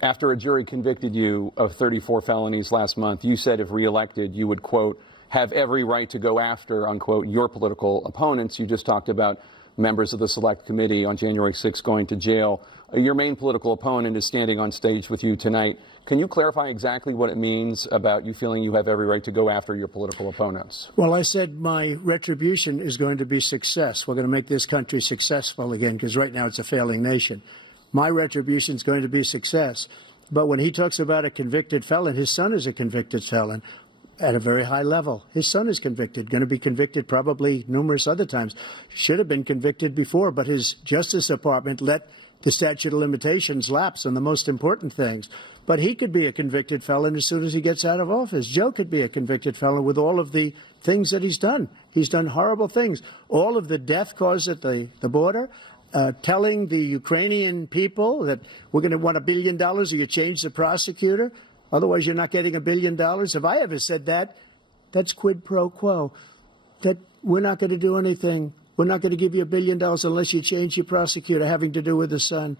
After a jury convicted you of 34 felonies last month, you said if reelected, you would, quote, have every right to go after, unquote, your political opponents. You just talked about members of the Select Committee on January 6th going to jail. Your main political opponent is standing on stage with you tonight. Can you clarify exactly what it means about you feeling you have every right to go after your political opponents? Well, I said my retribution is going to be success. We're going to make this country successful again, because right now it's a failing nation. My retribution is going to be success. But when he talks about a convicted felon, his son is a convicted felon at a very high level. His son is convicted, going to be convicted probably numerous other times. Should have been convicted before, but his Justice Department let the statute of limitations lapse on the most important things. But he could be a convicted felon as soon as he gets out of office. Joe could be a convicted felon with all of the things that he's done. He's done horrible things. All of the death caused at the border, telling the Ukrainian people that we're going to want $1 billion or you change the prosecutor. Otherwise, you're not getting $1 billion. If I ever said that, that's quid pro quo. That we're not going to do anything. We're not going to give you $1 billion unless you change your prosecutor having to do with the son.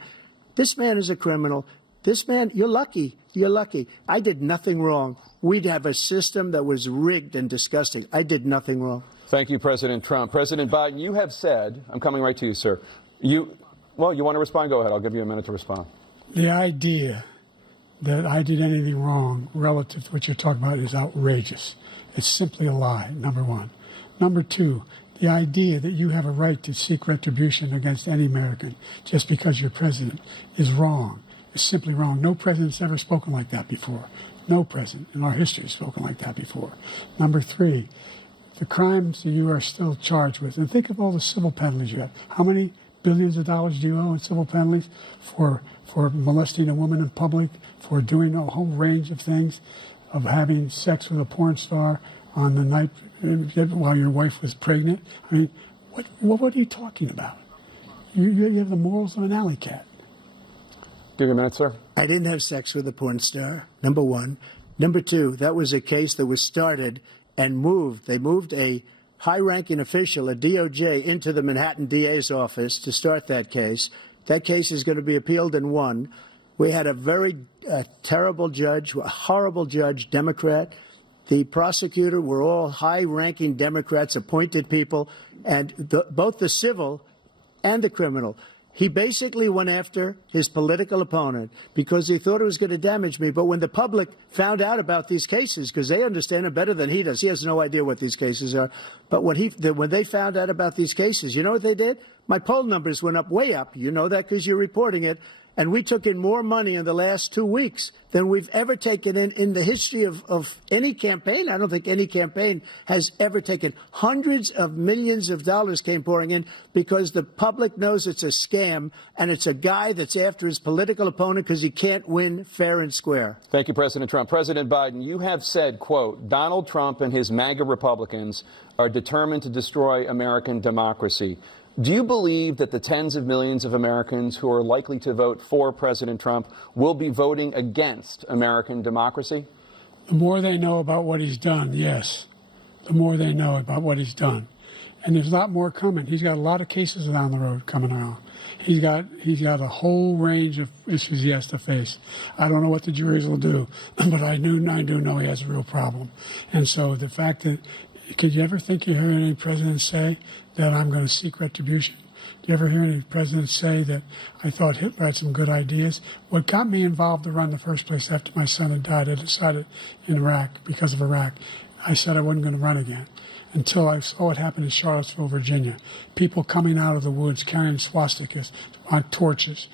This man is a criminal. This man, you're lucky. You're lucky. I did nothing wrong. We'd have a system that was rigged and disgusting. I did nothing wrong. Thank you, President Trump. President Biden, you have said, I'm coming right to you, sir. Well, you want to respond? Go ahead. I'll give you a minute to respond. The idea that I did anything wrong relative to what you're talking about is outrageous. It's simply a lie, number one. Number two, the idea that you have a right to seek retribution against any American just because you're president is wrong. It's simply wrong. No president's ever spoken like that before. No president in our history has spoken like that before. Number three, the crimes that you are still charged with, and think of all the civil penalties you have. How many billions of dollars do you owe in civil penalties for molesting a woman in public, for doing a whole range of things, of having sex with a porn star on the night while your wife was pregnant? I mean, what are you talking about? You have the morals of an alley cat. Give you a minute, sir. I didn't have sex with a porn star, number one. Number two, that was a case that was started and moved. They moved a high-ranking official, a DOJ, into the Manhattan DA's office to start that case. That case is going to be appealed and won. We had a very terrible judge, a horrible judge, Democrat. The prosecutor were all high-ranking Democrats, appointed people, and both the civil and the criminal. He basically went after his political opponent because he thought it was going to damage me. But when the public found out about these cases, because they understand it better than he does, he has no idea what these cases are. But when they found out about these cases, you know what they did? My poll numbers went up, way up. You know that because you're reporting it. And we took in more money in the last 2 weeks than we've ever taken in the history of any campaign. I don't think any campaign has ever taken. Hundreds of millions of dollars came pouring in because the public knows it's a scam and it's a guy that's after his political opponent because he can't win fair and square. Thank you, President Trump. President Biden, you have said, quote, Donald Trump and his MAGA Republicans are determined to destroy American democracy. Do you believe that the tens of millions of Americans who are likely to vote for President Trump will be voting against American democracy? The more they know about what he's done, yes. The more they know about what he's done. And there's a lot more coming. He's got a lot of cases down the road coming around. He's got a whole range of issues he has to face. I don't know what the juries will do, but I do know he has a real problem. And so the fact that, could you ever think you hear any president say that I'm going to seek retribution? Do you ever hear any president say that I thought Hitler had some good ideas? What got me involved to run in the first place after my son had died, I decided in Iraq, because of Iraq, I said I wasn't going to run again until I saw what happened in Charlottesville, Virginia. People coming out of the woods carrying swastikas on torches,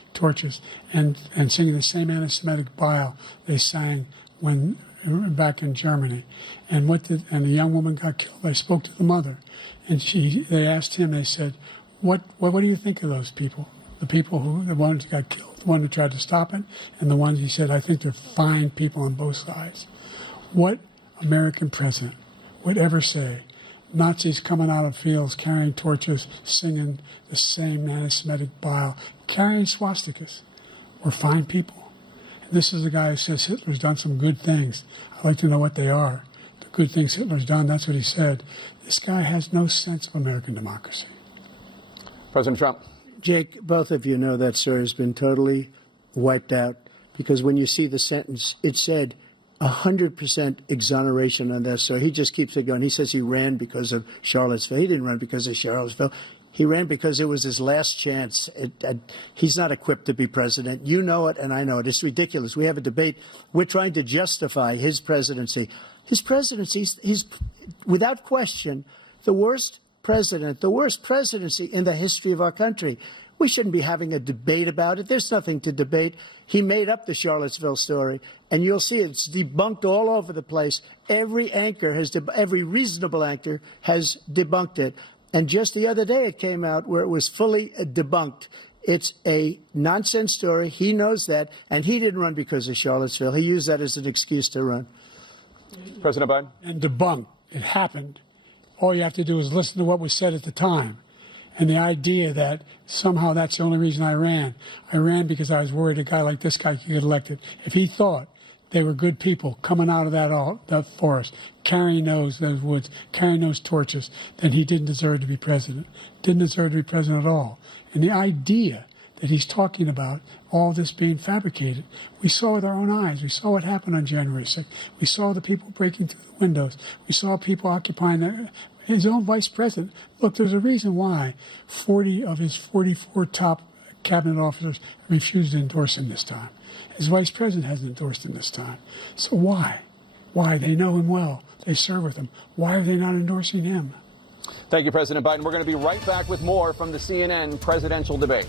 and singing the same anti-Semitic bile they sang when back in Germany. And the young woman got killed. I spoke to the mother, and they asked him, they said, what do you think of those people? The ones who got killed, the one who tried to stop it, and the ones, he said, I think they're fine people on both sides. What American president would ever say Nazis coming out of fields carrying torches, singing the same anti-Semitic bile, carrying swastikas were fine people? And this is a guy who says Hitler's done some good things. I'd like to know what they are. The good things Hitler's done, that's what he said. This guy has no sense of American democracy. President Trump. Jake, both of you know that sir has been totally wiped out because when you see the sentence, it said 100% exoneration on that. So he just keeps it going. He says he ran because of Charlottesville. He didn't run because of Charlottesville. He ran because it was his last chance. He's not equipped to be president. You know it, and I know it. It's ridiculous. We have a debate. We're trying to justify his presidency. His presidency is, without question, the worst president, the worst presidency in the history of our country. We shouldn't be having a debate about it. There's nothing to debate. He made up the Charlottesville story, and you'll see it's debunked all over the place. Every reasonable anchor has debunked it. And just the other day it came out where it was fully debunked. It's a nonsense story. He knows that, and he didn't run because of Charlottesville. He used that as an excuse to run. President Biden. And debunked. It happened. All you have to do is listen to what was said at the time. And the idea that somehow that's the only reason I ran because I was worried a guy like this guy could get elected. If he thought They were good people coming out of that forest, carrying those woods, carrying those torches. Then he didn't deserve to be president. Didn't deserve to be president at all. And the idea that he's talking about all this being fabricated, we saw with our own eyes. We saw what happened on January 6th. We saw the people breaking through the windows. We saw people occupying his own vice president. Look, there's a reason why 40 of his 44 top cabinet officers refused to endorse him this time. His vice president hasn't endorsed him this time. So why? Why? They know him well. They serve with him. Why are they not endorsing him? Thank you, President Biden. We're going to be right back with more from the CNN presidential debate.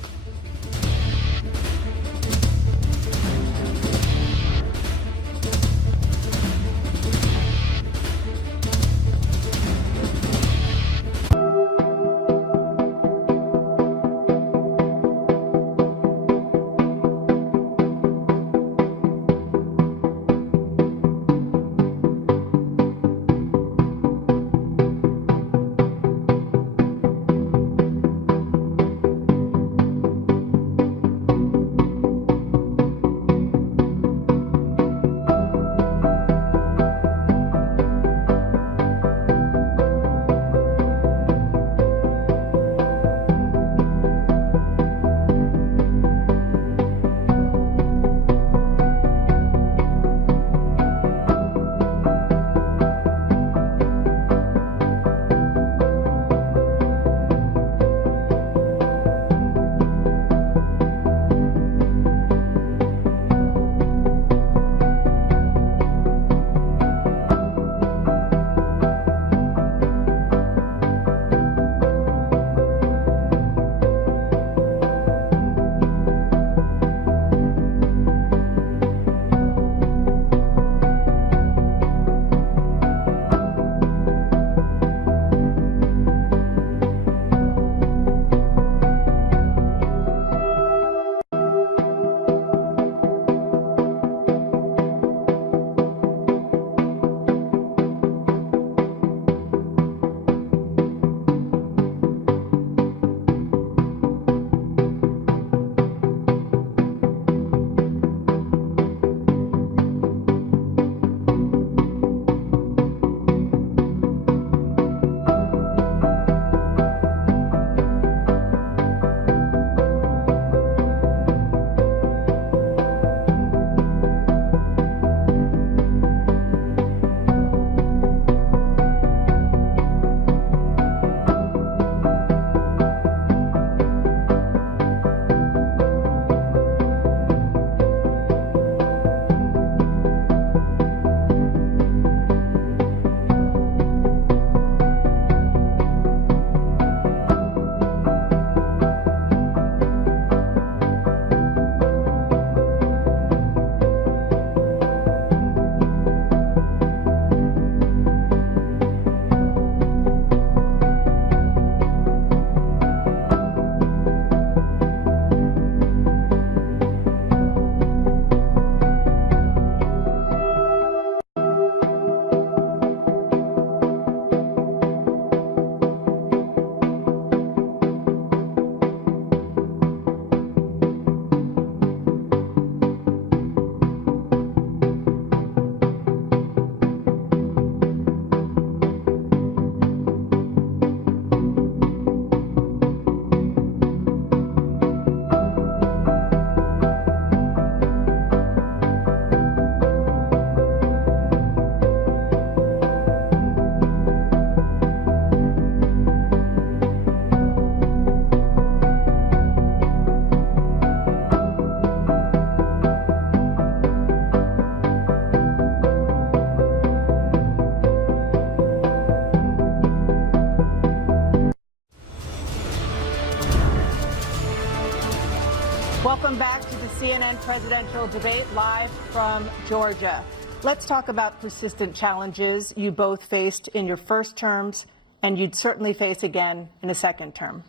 Welcome back to the CNN presidential debate live from Georgia. Let's talk about persistent challenges you both faced in your first terms and you'd certainly face again in a second term.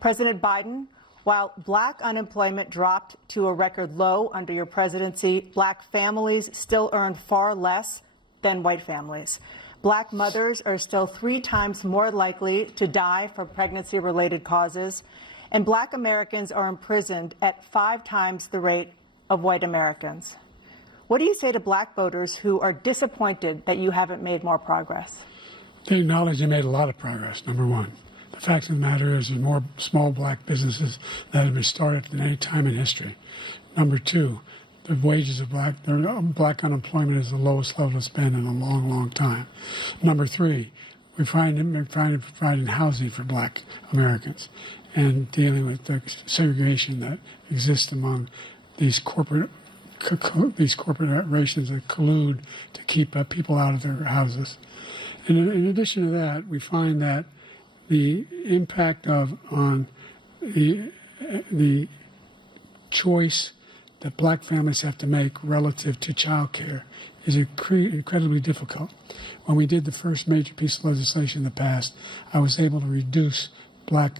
President Biden, while black unemployment dropped to a record low under your presidency, black families still earn far less than white families. Black mothers are still 3 times more likely to die from pregnancy-related causes, and black Americans are imprisoned at 5 times the rate of white Americans. What do you say to black voters who are disappointed that you haven't made more progress? They acknowledge they made a lot of progress, number one. The fact of the matter is there's more small black businesses that have been started than any time in history. Number two, the wages of black unemployment is the lowest level it's been in a long, long time. Number three, we're providing housing for black Americans and dealing with the segregation that exists among these corporations that collude to keep people out of their houses. And in addition to that, we find that the impact on the choice that black families have to make relative to child care is incredibly difficult. When we did the first major piece of legislation in the past, I was able to reduce black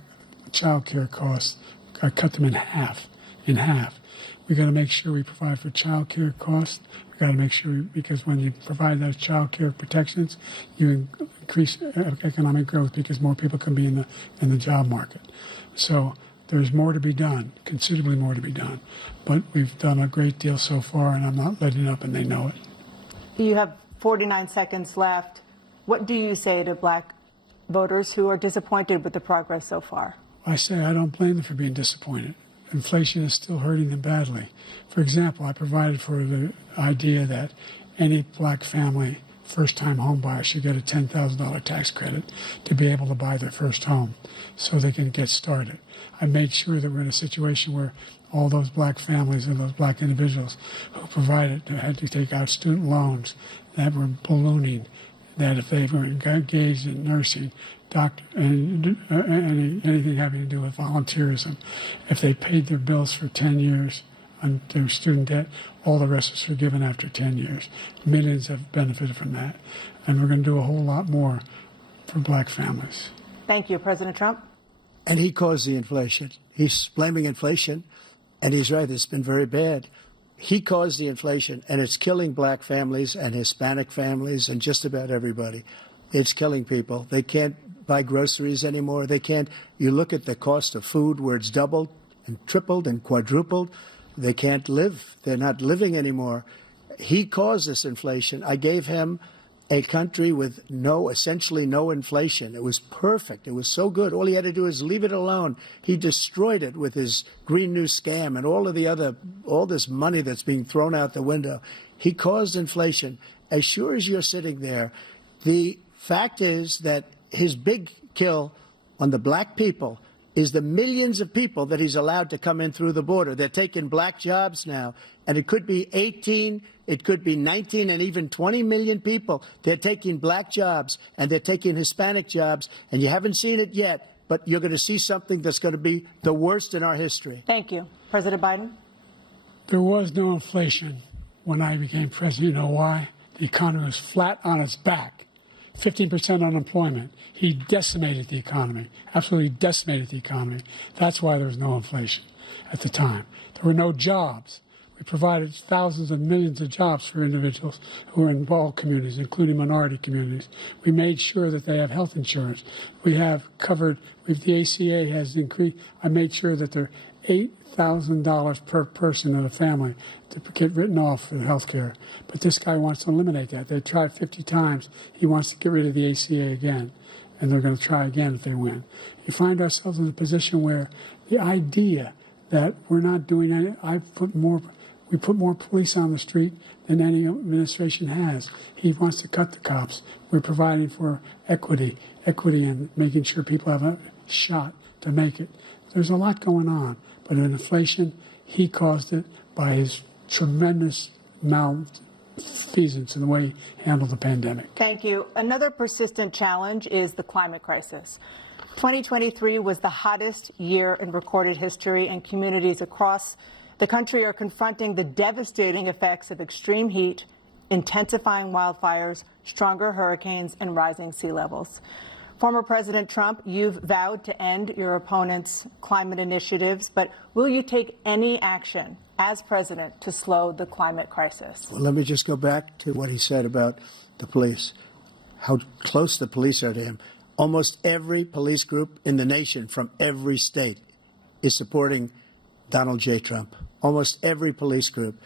child care costs. I cut them in half. We got to make sure we provide for child care costs. We got to make sure, because when you provide those child care protections, you increase economic growth because more people can be in the job market. So there's more to be done, considerably more to be done. But we've done a great deal so far, and I'm not letting up, and they know it. You have 49 seconds left. What do you say to black voters who are disappointed with the progress so far? I say I don't blame them for being disappointed. Inflation is still hurting them badly. For example, I provided for the idea that any black family, first-time home buyer, should get a $10,000 tax credit to be able to buy their first home so they can get started. I made sure that we're in a situation where all those black families and those black individuals who had to take out student loans that were ballooning, that if they were engaged in nursing, doctor, and anything having to do with volunteerism, if they paid their bills for 10 years on their student debt, all the rest was forgiven after 10 years. Millions have benefited from that. And we're going to do a whole lot more for black families. Thank you, President Trump. And he caused the inflation. He's blaming inflation, and he's right, it's been very bad. He caused the inflation, and it's killing black families and Hispanic families and just about everybody. It's killing people. They can't buy groceries anymore. They can't. You look at the cost of food where it's doubled and tripled and quadrupled. They can't live. They're not living anymore. He caused this inflation. I gave him a country with essentially no inflation. It was perfect. It was so good. All he had to do is leave it alone. He destroyed it with his Green New Scam and all this money that's being thrown out the window. He caused inflation. As sure as you're sitting there, the fact is that his big kill on the black people is the millions of people that he's allowed to come in through the border. They're taking black jobs now, and it could be 18, it could be 19, and even 20 million people. They're taking black jobs, and they're taking Hispanic jobs, and you haven't seen it yet, but you're going to see something that's going to be the worst in our history. Thank you. President Biden? There was no inflation when I became president. You know why? The economy was flat on its back. 15% unemployment. He decimated the economy, absolutely decimated the economy. That's why there was no inflation at the time. There were no jobs. We provided thousands of millions of jobs for individuals who are in all communities, including minority communities. We made sure that they have health insurance. We have covered, the ACA has increased. I made sure that they're $8,000 per person in a family to get written off for health care. But this guy wants to eliminate that. They tried 50 times. He wants to get rid of the ACA again, and they're going to try again if they win. You find ourselves in a position where the idea that we're not doing any, we put more police on the street than any administration has. He wants to cut the cops. We're providing for equity and making sure people have a shot to make it. There's a lot going on, but in inflation, he caused it by his tremendous malfeasance in the way he handled the pandemic. Thank you. Another persistent challenge is the climate crisis. 2023 was the hottest year in recorded history, and communities across the country are confronting the devastating effects of extreme heat, intensifying wildfires, stronger hurricanes, and rising sea levels. Former President Trump, you've vowed to end your opponent's climate initiatives, but will you take any action as president to slow the climate crisis? Well, let me just go back to what he said about the police, how close the police are to him. Almost every police group in the nation from every state is supporting Donald J. Trump. Almost every police group.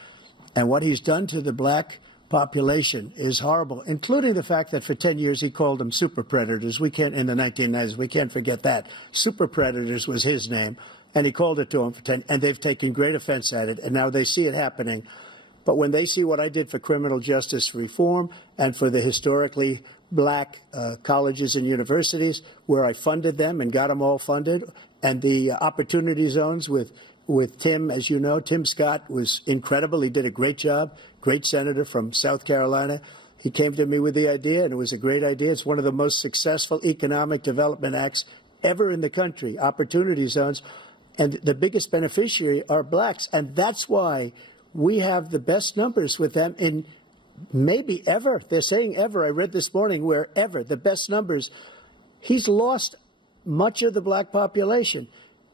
And what he's done to the black population is horrible, including the fact that for 10 years he called them super predators. We can't, in the 1990s, we can't forget that. Super predators was his name, and he called it to them for 10, and they've taken great offense at it, and now they see it happening. But when they see what I did for criminal justice reform and for the historically black colleges and universities, where I funded them and got them all funded, and the opportunity zones with Tim, as you know, Tim Scott was incredible. He did a great job, great senator from South Carolina. He came to me with the idea, and it was a great idea. It's one of the most successful economic development acts ever in the country, opportunity zones. And the biggest beneficiary are blacks. And that's why we have the best numbers with them in maybe ever. They're saying ever. I read this morning where ever, the best numbers. He's lost much of the black population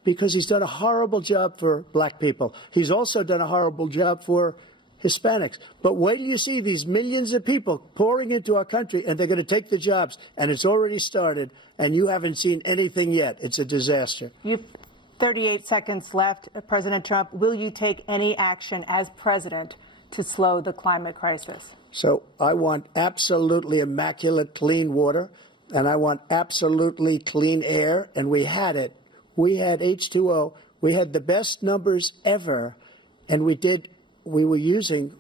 because he's done a horrible job for black people. He's also done a horrible job for Hispanics. But wait till you see these millions of people pouring into our country, and they're going to take the jobs. And it's already started, and you haven't seen anything yet. It's a disaster. You've 38 seconds left. President Trump, will you take any action as president to slow the climate crisis? So I want absolutely immaculate clean water, and I want absolutely clean air, and we had it. We had H2O. We had the best numbers ever, and we were using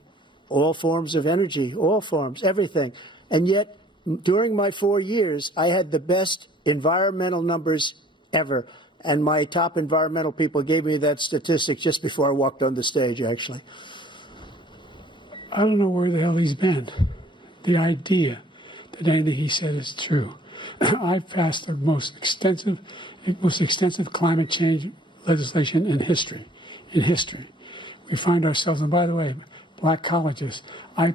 all forms of energy, all forms, everything. And yet, during my 4 years, I had the best environmental numbers ever. And my top environmental people gave me that statistic just before I walked on the stage, actually. I don't know where the hell he's been. The idea that anything he said is true. I've passed the most extensive climate change legislation in history. We find ourselves, and by the way, black colleges. I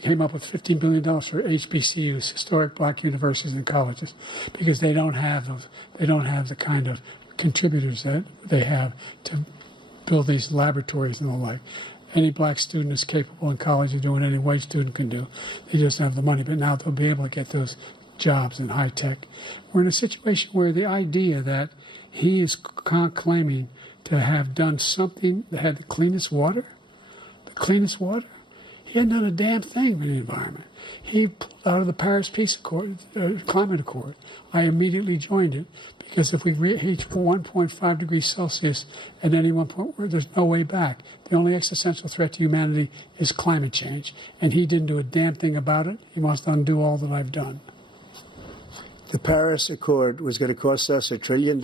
came up with $15 billion for HBCUs, historic black universities and colleges, because they don't have those. They don't have the kind of contributors that they have to build these laboratories and the like. Any black student is capable in college of doing any white student can do. They just have the money. But now they'll be able to get those jobs in high tech. We're in a situation where the idea that he is claiming to have done something that had the cleanest water, he hadn't done a damn thing for the environment. He pulled out of the Paris Climate Accord. I immediately joined it because if we reach 1.5 degrees Celsius at any one point, there's no way back. The only existential threat to humanity is climate change, and he didn't do a damn thing about it. He wants to undo all that I've done. The Paris Accord was going to cost us $1 trillion,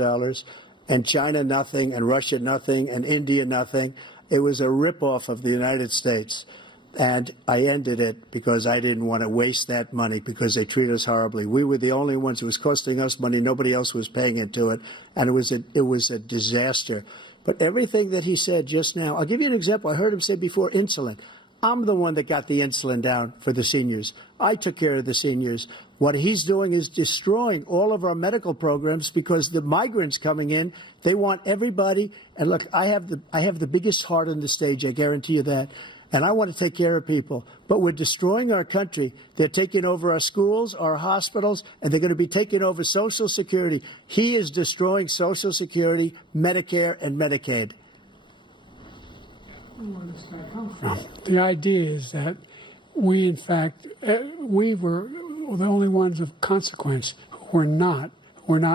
and China nothing, and Russia nothing, and India nothing. It was a ripoff of the United States. And I ended it because I didn't want to waste that money because they treat us horribly. We were the only ones. It was costing us money. Nobody else was paying into it. And it was a disaster. But everything that he said just now, I'll give you an example. I heard him say before insulin. I'm the one that got the insulin down for the seniors. I took care of the seniors. What he's doing is destroying all of our medical programs because the migrants coming in, they want everybody. And look, I have the biggest heart on the stage. I guarantee you that. And I want to take care of people. But we're destroying our country. They're taking over our schools, our hospitals, and they're going to be taking over Social Security. He is destroying Social Security, Medicare, and Medicaid. Where does that come from? The idea is that we, in fact, we were the only ones of consequence who were not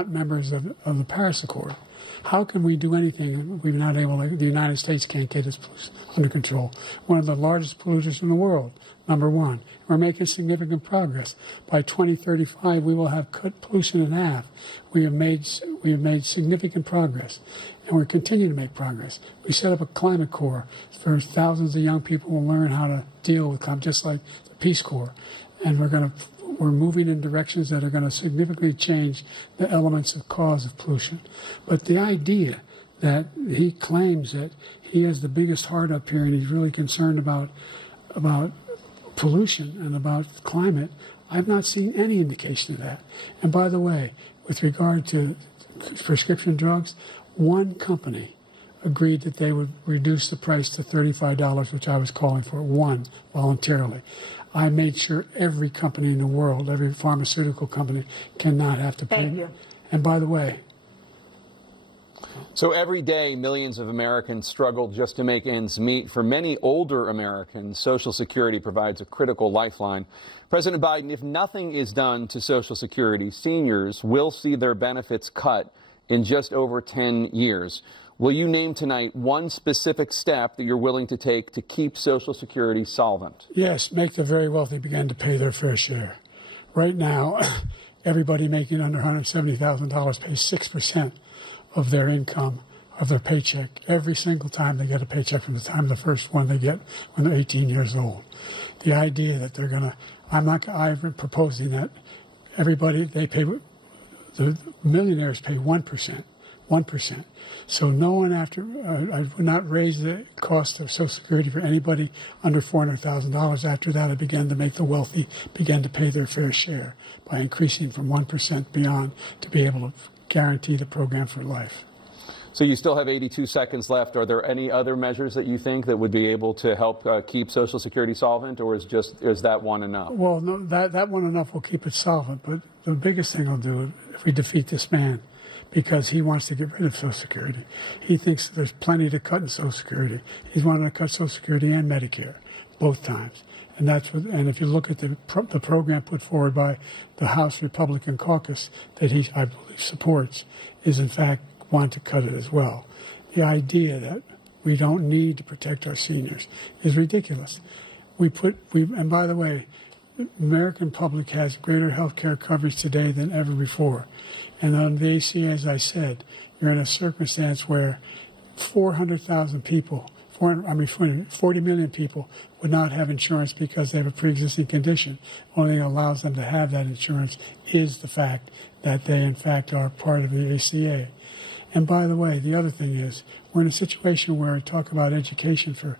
members of the Paris Accord. How can we do anything if we're not able to? The United States can't get its pollution under control. One of the largest polluters in the world, number one. We're making significant progress. By 2035, we will have cut pollution in half. We have made significant progress, and we're continuing to make progress. We set up a climate corps for thousands of young people who learn how to deal with climate, just like the Peace Corps, and we're moving in directions that are going to significantly change the elements of cause of pollution. But the idea that he claims that he has the biggest heart up here and he's really concerned about pollution and about climate, I've not seen any indication of that. And by the way, with regard to prescription drugs, one company agreed that they would reduce the price to $35, which I was calling for, one, voluntarily. I made sure every company in the world, every pharmaceutical company, cannot have to pay. Thank you. And by the way, So every day, millions of Americans struggle just to make ends meet. For many older Americans, Social Security provides a critical lifeline. President Biden, if nothing is done to Social Security, seniors will see their benefits cut in just over 10 years. Will you name tonight one specific step that you're willing to take to keep Social Security solvent? Yes, make the very wealthy begin to pay their fair share. Right now, everybody making under $170,000 pays 6% of their income, of their paycheck, every single time they get a paycheck from the time of the first one they get when they're 18 years old. The idea that they're going to, I've been proposing that everybody, the millionaires pay 1%. 1%. So no one I would not raise the cost of Social Security for anybody under $400,000. After that, I began to make the wealthy begin to pay their fair share by increasing from 1% beyond to be able to guarantee the program for life. So you still have 82 seconds left. Are there any other measures that you think that would be able to help keep Social Security solvent, or is that one enough? Well, no, that one enough will keep it solvent. But the biggest thing will do if we defeat this man, because he wants to get rid of Social Security. He thinks there's plenty to cut in Social Security. He's wanting to cut Social Security and Medicare, both times. And and if you look at the program put forward by the House Republican caucus that he, I believe, supports, is in fact want to cut it as well. The idea that we don't need to protect our seniors is ridiculous. And by the way, the American public has greater health care coverage today than ever before. And on the ACA, as I said, you're in a circumstance where 400,000 people, 40 million people would not have insurance because they have a pre-existing condition. Only thing that allows them to have that insurance is the fact that they, in fact, are part of the ACA. And by the way, the other thing is, we're in a situation where I talk about education for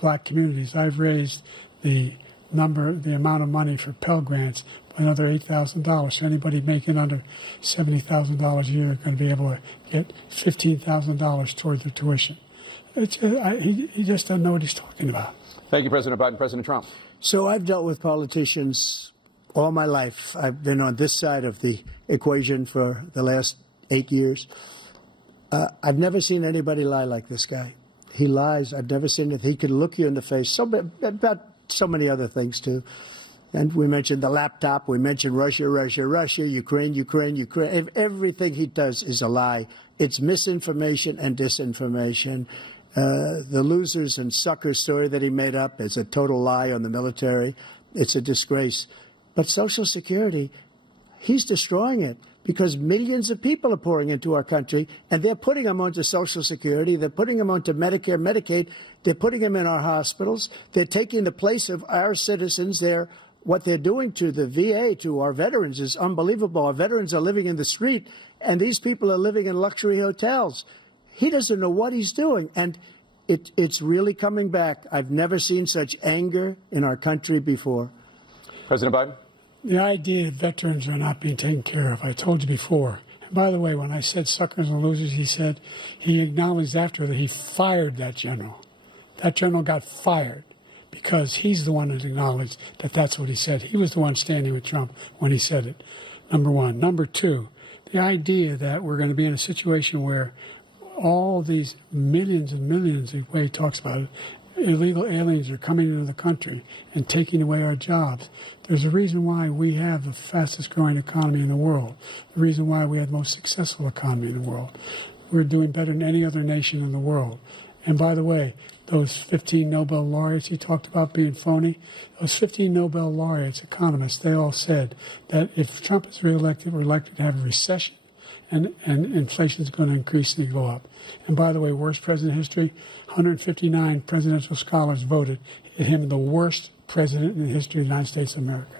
black communities. I've raised the amount of money for Pell Grants by another $8,000. So anybody making under $70,000 a year is going to be able to get $15,000 toward their tuition. He just doesn't know what he's talking about. Thank you, President Biden. President Trump. So I've dealt with politicians all my life. I've been on this side of the equation for the last 8 years. I've never seen anybody lie like this guy. He lies. I've never seen it. He can look you in the face. About so many other things, too. And we mentioned the laptop. We mentioned Russia, Ukraine. Everything he does is a lie. It's misinformation and disinformation. The losers and suckers story that he made up is a total lie on the military. It's a disgrace. But Social Security, he's destroying it because millions of people are pouring into our country, and they're putting them onto Social Security. They're putting them onto Medicare, Medicaid. They're putting them in our hospitals. They're taking the place of our citizens. What they're doing to the VA, to our veterans, is unbelievable. Our veterans are living in the street, and these people are living in luxury hotels. He doesn't know what he's doing, and it's really coming back. I've never seen such anger in our country before. President Biden? The idea that veterans are not being taken care of, I told you before. And by the way, when I said suckers and losers, he acknowledged after that he fired that general. That general got fired because he's the one that acknowledged that that's what he said. He was the one standing with Trump when he said it, number one. Number two, the idea that we're going to be in a situation where all these millions and millions, the way he talks about it, illegal aliens are coming into the country and taking away our jobs. There's a reason why we have the fastest growing economy in the world, the reason why we have the most successful economy in the world. We're doing better than any other nation in the world. And by the way, those 15 Nobel laureates he talked about being phony, those 15 Nobel laureates, economists, they all said that if Trump is reelected, we're likely to have a recession and inflation is going to increase and go up. And by the way, worst president in history, 159 presidential scholars voted him the worst president in the history of the United States of America.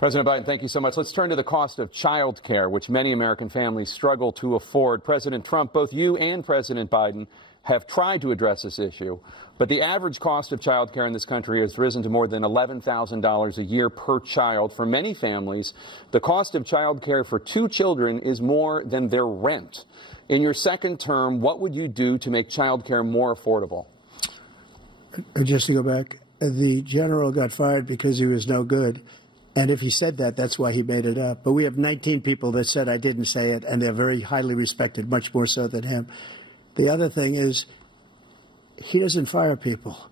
President Biden, thank you so much. Let's turn to the cost of child care, which many American families struggle to afford. President Trump, both you and President Biden have tried to address this issue, but the average cost of child care in this country has risen to more than $11,000 a year per child. For many families, the cost of child care for 2 children is more than their rent. In your second term, what would you do to make child care more affordable? Just to go back, the general got fired because he was no good. And if he said that, that's why he made it up. But we have 19 people that said I didn't say it, and they're very highly respected, much more so than him. The other thing is, he doesn't fire people.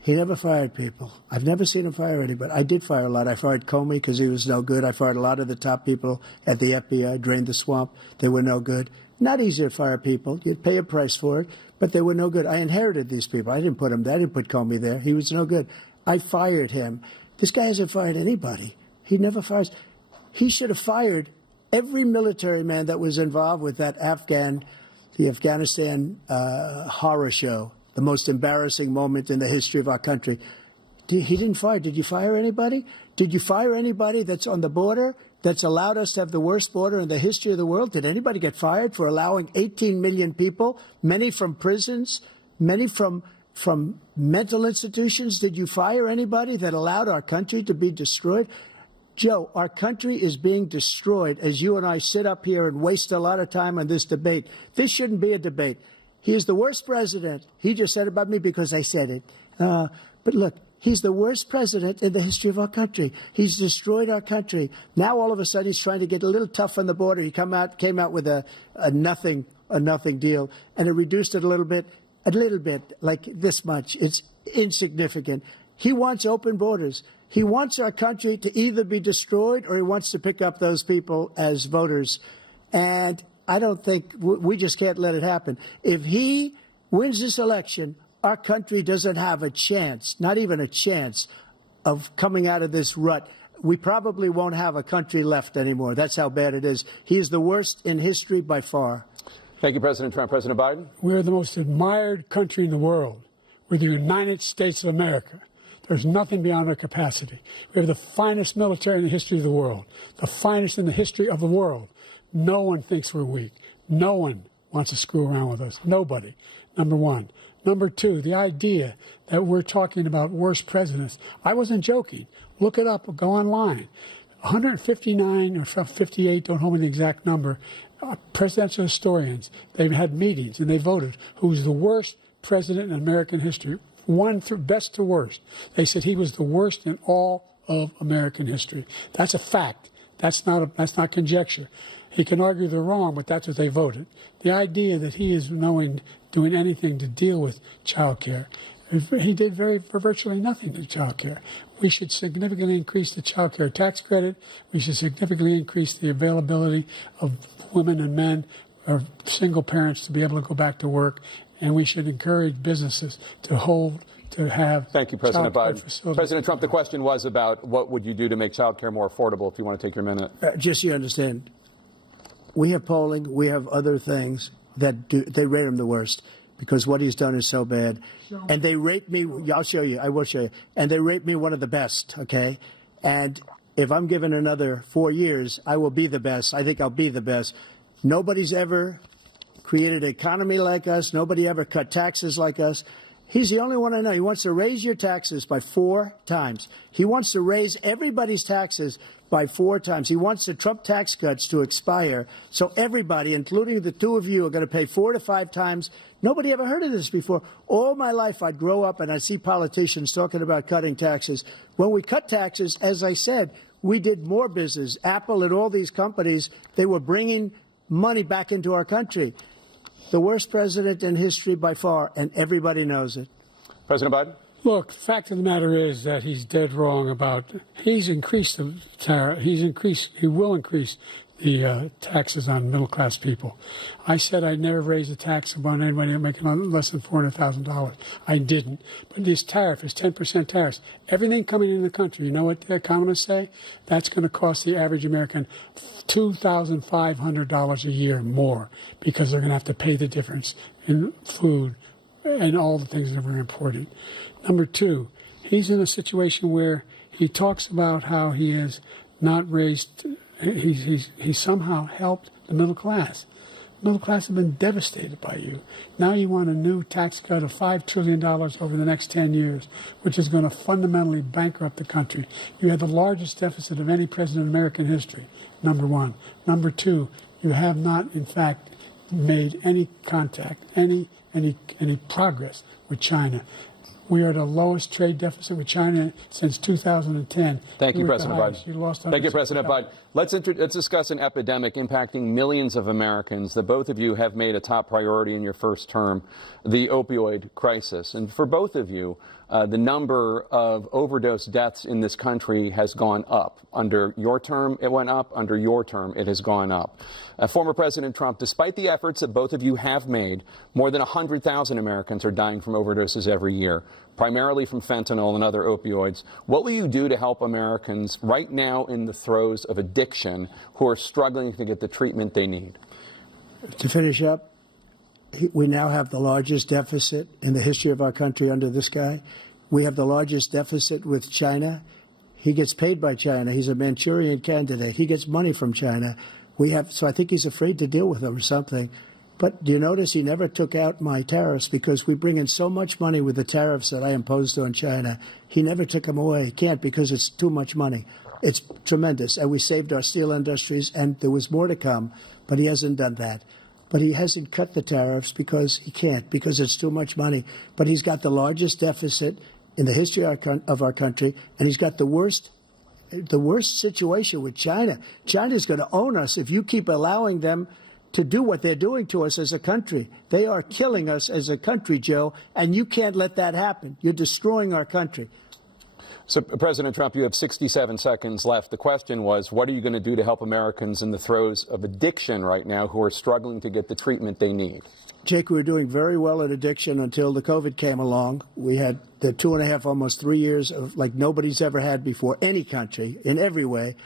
He never fired people. I've never seen him fire anybody. I did fire a lot. I fired Comey because he was no good. I fired a lot of the top people at the FBI, drained the swamp. They were no good. Not easy to fire people. You'd pay a price for it, but they were no good. I inherited these people. I didn't put him there. I didn't put Comey there. He was no good. I fired him. This guy hasn't fired anybody. He never fires. He should have fired every military man that was involved with that the Afghanistan horror show, the most embarrassing moment in the history of our country. He didn't fire. Did you fire anybody? Did you fire anybody that's on the border that's allowed us to have the worst border in the history of the world? Did anybody get fired for allowing 18 million people, many from prisons, many from mental institutions? Did you fire anybody that allowed our country to be destroyed? Joe, our country is being destroyed as you and I sit up here and waste a lot of time on this debate. This shouldn't be a debate. He is the worst president. He just said about me because I said it. But look, he's the worst president in the history of our country. He's destroyed our country. Now all of a sudden he's trying to get a little tough on the border. He came out with a nothing deal, and it reduced it a little bit, like this much. It's insignificant. He wants open borders. He wants our country to either be destroyed or he wants to pick up those people as voters. And I don't think we just can't let it happen. If he wins this election, our country doesn't have a chance, not even a chance, of coming out of this rut. We probably won't have a country left anymore. That's how bad it is. He is the worst in history by far. Thank you, President Trump. President Biden? We're the most admired country in the world. We're the United States of America. There's nothing beyond our capacity. We have the finest military in the history of the world, the finest in the history of the world. No one thinks we're weak. No one wants to screw around with us. Nobody, number one. Number two, the idea that we're talking about worst presidents. I wasn't joking. Look it up or go online. 159 or 58, don't hold me the exact number, presidential historians, they've had meetings and they voted who's the worst president in American history. One through best to worst. They said he was the worst in all of American history. That's a fact. That's not conjecture. He can argue they're wrong, but that's what they voted. The idea that he is doing anything to deal with child care, he did virtually nothing to child care. We should significantly increase the child care tax credit. We should significantly increase the availability of women and men or single parents to be able to go back to work. And we should encourage businesses to have. Thank you, President Biden. Facilities. President Trump, the question was about what would you do to make child care more affordable, if you want to take your minute. Just so you understand, we have polling, we have other things that they rate him the worst because what he's done is so bad. And they rate me, I'll show you, I will show you, and they rate me one of the best, okay? And if I'm given another 4 years, I will be the best. I think I'll be the best. Nobody's ever created an economy like us. Nobody ever cut taxes like us. He's the only one I know. He wants to raise your taxes by 4 times. He wants to raise everybody's taxes by 4 times. He wants the Trump tax cuts to expire. So everybody, including the two of you, are going to pay 4 to 5 times. Nobody ever heard of this before. All my life, I'd grow up and I'd see politicians talking about cutting taxes. When we cut taxes, as I said, we did more business. Apple and all these companies, they were bringing money back into our country. The worst president in history by far, and everybody knows it. President Biden? Look, the fact of the matter is that he's dead wrong about, he's increased the tariff, he will increase the taxes on middle-class people. I said I'd never raise a tax upon anybody making less than $400,000. I didn't. But this tariff is 10% tariffs. Everything coming into the country, you know what the economists say? That's going to cost the average American $2,500 a year more because they're going to have to pay the difference in food and all the things that are very important. Number two, he's in a situation where he talks about how he has not raised, he somehow helped the middle class. The middle class have been devastated by you. Now you want a new tax cut of $5 trillion over the next 10 years, which is going to fundamentally bankrupt the country. You had the largest deficit of any president in American history, number one. Number two, you have not, in fact, made any contact, any progress with China. We are the lowest trade deficit with China since 2010. Thank you, We were at the President highest. Biden. You lost Thank you, President Biden. Let's discuss an epidemic impacting millions of Americans that both of you have made a top priority in your first term, the opioid crisis. And for both of you, the number of overdose deaths in this country has gone up. Under your term, it went up. Under your term, it has gone up. Former President Trump, despite the efforts that both of you have made, more than 100,000 Americans are dying from overdoses every year, primarily from fentanyl and other opioids. What will you do to help Americans right now in the throes of addiction who are struggling to get the treatment they need? To finish up, we now have the largest deficit in the history of our country under this guy. We have the largest deficit with China. He gets paid by China. He's a Manchurian candidate. He gets money from China. So I think he's afraid to deal with them or something. But do you notice he never took out my tariffs because we bring in so much money with the tariffs that I imposed on China. He never took them away. He can't because it's too much money. It's tremendous. And we saved our steel industries, and there was more to come, but he hasn't done that. But he hasn't cut the tariffs because he can't, because it's too much money. But he's got the largest deficit in the history of our country, and he's got the worst situation with China. China's going to own us if you keep allowing them to do what they're doing to us as a country. They are killing us as a country, Joe, and you can't let that happen. You're destroying our country. So, President Trump, you have 67 seconds left. The question was, what are you going to do to help Americans in the throes of addiction right now who are struggling to get the treatment they need? Jake, we were doing very well at addiction until the COVID came along. We had the 2.5, almost 3 years of like nobody's ever had before, any country, in every way.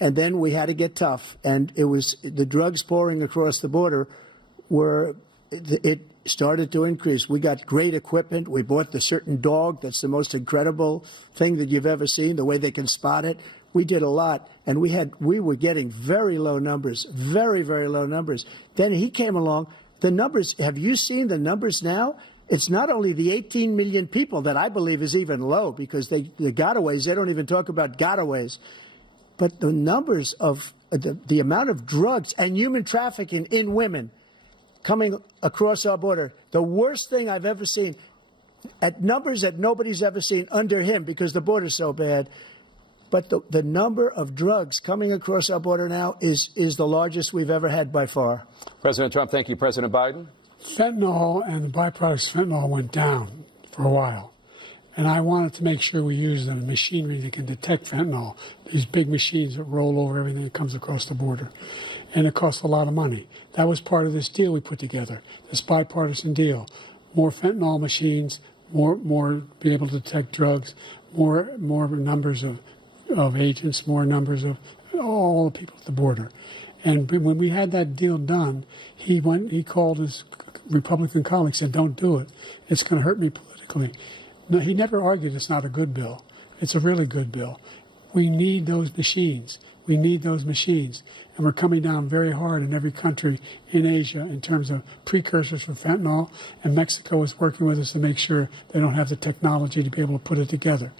And then we had to get tough. And it was the drugs pouring across the border it started to increase. We got great equipment. We bought the certain dog that's the most incredible thing that you've ever seen, the way they can spot it. We did a lot, and we were getting very low numbers, very, very low numbers. Then he came along. The numbers, have you seen the numbers now? It's not only the 18 million people that I believe is even low because the gotaways, they don't even talk about gotaways. But the numbers of the amount of drugs and human trafficking in women coming across our border, the worst thing I've ever seen, at numbers that nobody's ever seen under him because the border's so bad. But the number of drugs coming across our border now is the largest we've ever had by far. President Trump, thank you. President Biden? Fentanyl and the byproducts of fentanyl went down for a while. And I wanted to make sure we use the machinery that can detect fentanyl, these big machines that roll over everything that comes across the border. And it costs a lot of money. That was part of this deal we put together, this bipartisan deal. More fentanyl machines, more be able to detect drugs, more numbers of agents, more numbers of all the people at the border. And when we had that deal done, he called his Republican colleagues and said, don't do it. It's going to hurt me politically. No, he never argued it's not a good bill. It's a really good bill. We need those machines. We need those machines. And we're coming down very hard in every country in Asia in terms of precursors for fentanyl. And Mexico is working with us to make sure they don't have the technology to be able to put it together.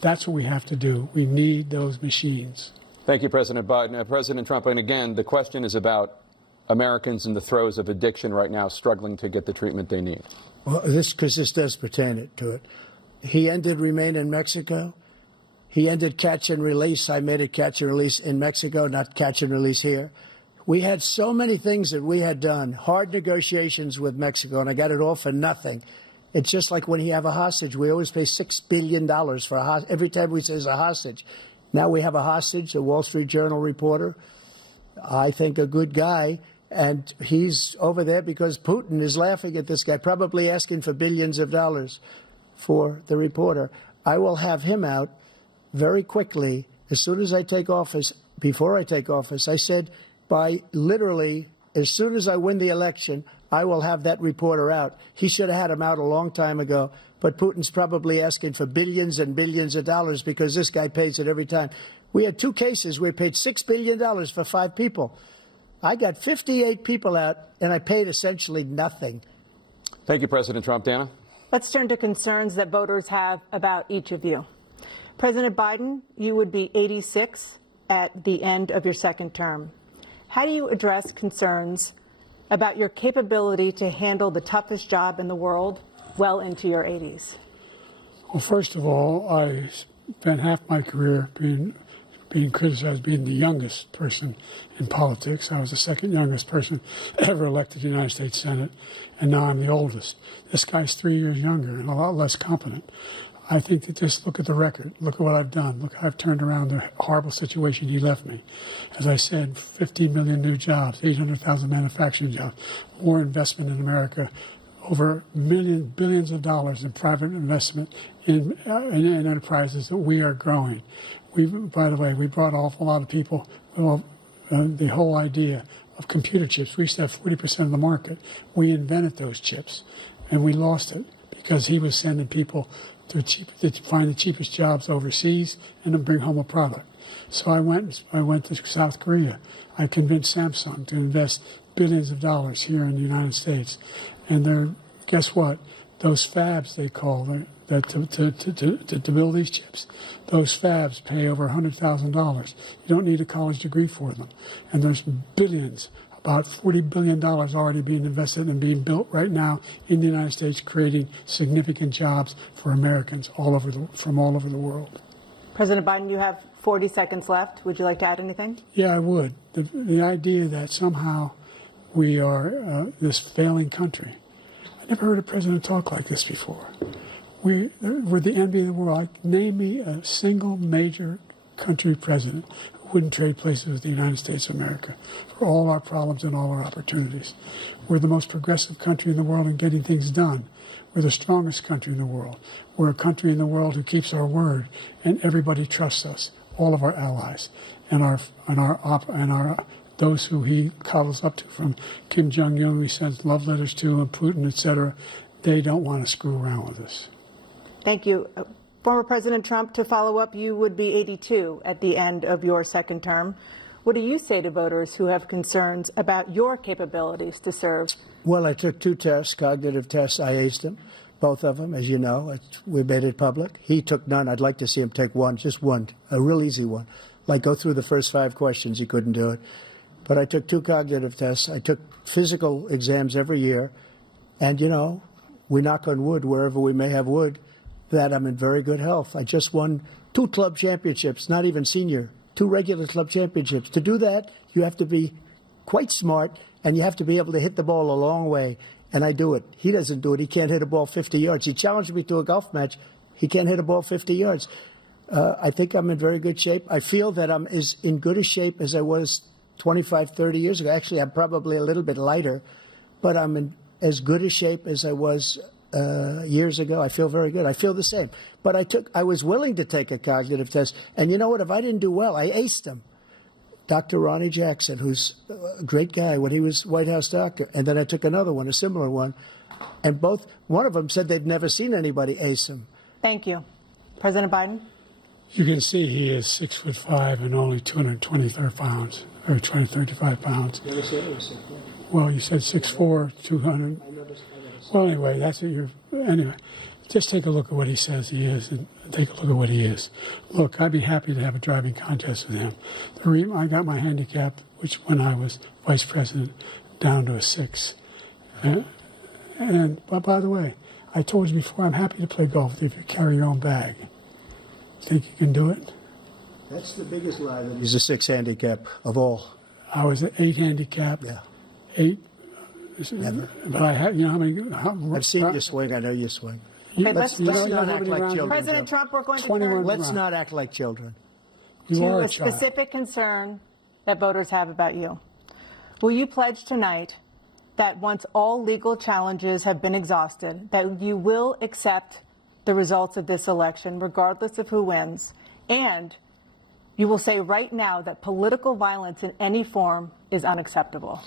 That's what we have to do. We need those machines. Thank you, President Biden. President Trump, and again, the question is about Americans in the throes of addiction right now struggling to get the treatment they need. Well, this does pertain to it. He ended Remain in Mexico. He ended catch and release. I made it catch and release in Mexico, not catch and release here. We had so many things that we had done, hard negotiations with Mexico, and I got it all for nothing. It's just like when you have a hostage. We always pay $6 billion for a hostage. Every time we say it's a hostage. Now we have a hostage, a Wall Street Journal reporter, I think a good guy, and he's over there because Putin is laughing at this guy, probably asking for billions of dollars for the reporter. I will have him out very quickly as soon as I take office. Before I take office, I said by literally as soon as I win the election, I will have that reporter out. He should have had him out a long time ago, but Putin's probably asking for billions and billions of dollars because this guy pays it every time. We had 2 cases where we paid $6 billion for 5 people. I got 58 people out, and I paid essentially nothing. Thank you, President Trump. Dana? Let's turn to concerns that voters have about each of you. President Biden, you would be 86 at the end of your second term. How do you address concerns about your capability to handle the toughest job in the world well into your 80s? Well, first of all, I spent half my career being criticized as being the youngest person in politics. I was the second youngest person ever elected to the United States Senate, and now I'm the oldest. This guy's 3 years younger and a lot less competent. I think that just look at the record. Look at what I've done. Look how I've turned around the horrible situation he left me. As I said, 15 million new jobs, 800,000 manufacturing jobs, more investment in America, over billions of dollars in private investment in enterprises that we are growing. By the way, we brought an awful lot of people. The whole idea of computer chips. We used to have 40% of the market. We invented those chips, and we lost it because he was sending people to find the cheapest jobs overseas and to bring home a product. So I went to South Korea. I convinced Samsung to invest billions of dollars here in the United States, and guess what? Those fabs they call that to build these chips. Those fabs pay over $100,000. You don't need a college degree for them, and there's billions. About $40 billion already being invested and being built right now in the United States, creating significant jobs for Americans from all over the world. President Biden, you have 40 seconds left. Would you like to add anything? Yeah, I would. The idea that somehow we are this failing country. I never heard a president talk like this before. We're the envy of the world. Name me a single major country president who wouldn't trade places with the United States of America for all our problems and all our opportunities. We're the most progressive country in the world in getting things done. We're the strongest country in the world. We're a country in the world who keeps our word, and everybody trusts us. All of our allies and those who he coddles up to, from Kim Jong-un, he sends love letters to, and Putin, etc. They don't want to screw around with us. Thank you. Former President Trump, to follow up, you would be 82 at the end of your second term. What do you say to voters who have concerns about your capabilities to serve? Well, I took 2 tests, cognitive tests. I aced them, both of them, as you know. We made it public. He took none. I'd like to see him take one, just one, a real easy one. Like go through the first 5 questions. He couldn't do it. But I took 2 cognitive tests. I took physical exams every year. And, you know, we knock on wood wherever we may have wood, that I'm in very good health. I just won 2 club championships, not even senior, 2 regular club championships. To do that, you have to be quite smart, and you have to be able to hit the ball a long way. And I do it. He doesn't do it. He can't hit a ball 50 yards. He challenged me to a golf match. He can't hit a ball 50 yards. I think I'm in very good shape. I feel that I'm as in good a shape as I was 25, 30 years ago. Actually, I'm probably a little bit lighter, but I'm in as good a shape as I was years ago. I feel very good. I feel the same. But I was willing to take a cognitive test. And you know what? If I didn't do well, I aced them. Dr. Ronnie Jackson, who's a great guy when he was White House doctor. And then I took another one, a similar one. And one of them said they've never seen anybody ace him. Thank you. President Biden? You can see he is 6'5" and only 223 pounds, or 235 pounds. You never said it was 6'4". Well, you said 6'4", 200. Well, anyway, that's what anyway, just take a look at what he says he is, and take a look at what he is. Look, I'd be happy to have a driving contest with him. I got my handicap, which when I was vice president, down to a 6. But by the way, I told you before, I'm happy to play golf with you if you carry your own bag. Think you can do it? That's the biggest lie, that he's a 6 handicap of all. I was an 8 handicap. Yeah. 8. Never. But I had, you know how many? I've seen you swing. I know you swing. Okay, let's not act like children. President Trump, we're going to 21 turn Let's not act like children. You to are a a child. specific concern that voters have about you. Will you pledge tonight that once all legal challenges have been exhausted, that you will accept the results of this election, regardless of who wins, and you will say right now that political violence in any form is unacceptable?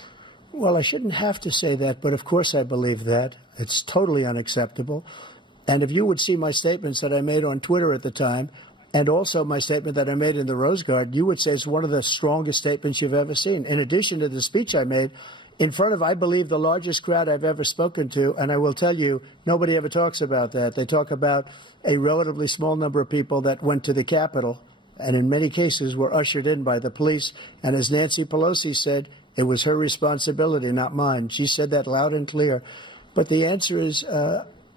Well, I shouldn't have to say that, but of course I believe that. It's totally unacceptable. And if you would see my statements that I made on Twitter at the time, and also my statement that I made in the Rose Garden, you would say it's one of the strongest statements you've ever seen. In addition to the speech I made in front of, I believe, the largest crowd I've ever spoken to, and I will tell you, nobody ever talks about that. They talk about a relatively small number of people that went to the Capitol, and in many cases were ushered in by the police. And as Nancy Pelosi said, it was her responsibility, not mine. She said that loud and clear. But the answer is,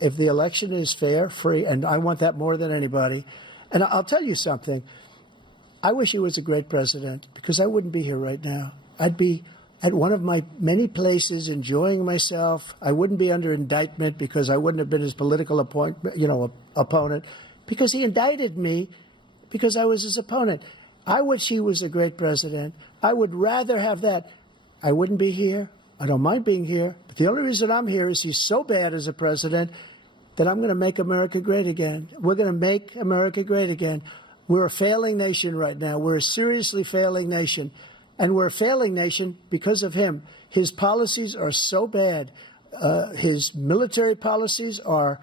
if the election is fair, free, and I want that more than anybody. And I'll tell you something. I wish he was a great president, because I wouldn't be here right now. I'd be at one of my many places enjoying myself. I wouldn't be under indictment because I wouldn't have been his political opponent, because he indicted me because I was his opponent. I wish he was a great president. I would rather have that. I wouldn't be here. I don't mind being here. But the only reason I'm here is he's so bad as a president that I'm going to make America great again. We're going to make America great again. We're a failing nation right now. We're a seriously failing nation. And we're a failing nation because of him. His policies are so bad. His military policies are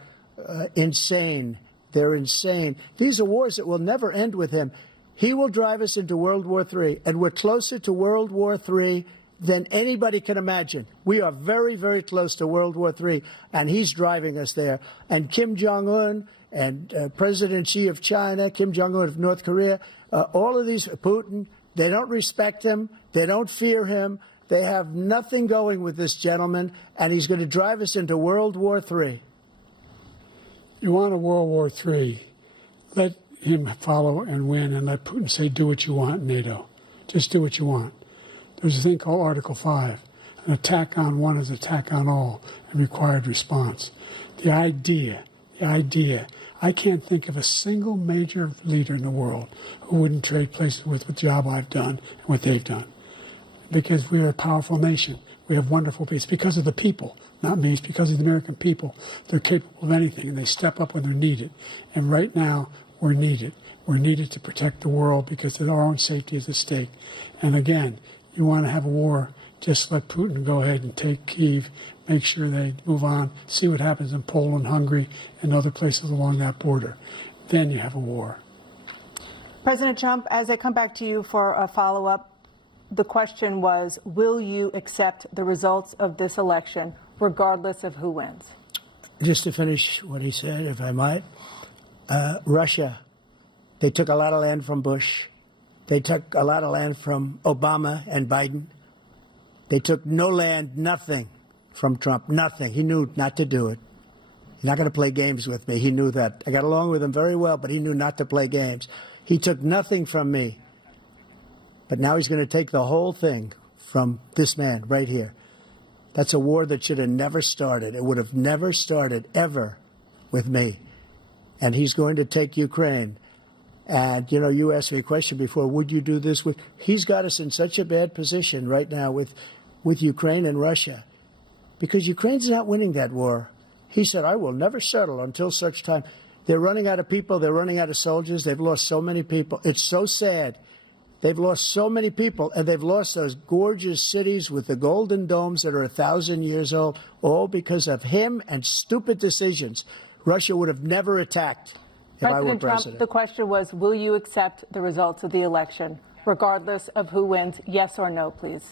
insane. They're insane. These are wars that will never end with him. He will drive us into World War III, and we're closer to World War III than anybody can imagine. We are very, very close to World War III, and he's driving us there. And Kim Jong-un and President Xi of China, Kim Jong-un of North Korea, all of these, Putin, they don't respect him. They don't fear him. They have nothing going with this gentleman, and he's going to drive us into World War III. You want a World War III, let him follow and win, and let Putin say, do what you want, NATO. Just do what you want. There's a thing called Article 5. An attack on one is an attack on all, and required response. The idea, I can't think of a single major leader in the world who wouldn't trade places with the job I've done and what they've done. Because we are a powerful nation. We have wonderful people. It's because of the people, not me. It's because of the American people. They're capable of anything, and they step up when they're needed. And right now, we're needed. We're needed to protect the world because our own safety is at stake. And again, you want to have a war, just let Putin go ahead and take Kyiv, make sure they move on, see what happens in Poland, Hungary, and other places along that border. Then you have a war. President Trump, as I come back to you for a follow-up, the question was, will you accept the results of this election, regardless of who wins? Just to finish what he said, if I might, Russia, they took a lot of land from Bush. They took a lot of land from Obama and Biden. They took no land, nothing from Trump, nothing. He knew not to do it. He's not going to play games with me. He knew that. I got along with him very well, but he knew not to play games. He took nothing from me. But now he's going to take the whole thing from this man right here. That's a war that should have never started. It would have never started ever with me. And he's going to take Ukraine. And, you know, you asked me a question before, would you do this with? He's got us in such a bad position right now with Ukraine and Russia, because Ukraine's not winning that war. He said, I will never settle until such time. They're running out of people. They're running out of soldiers. They've lost so many people. It's so sad. They've lost so many people, and they've lost those gorgeous cities with the golden domes that are 1,000 years old, all because of him and stupid decisions. Russia would have never attacked if I were president. President Trump, the question was, will you accept the results of the election, regardless of who wins? Yes or no, please.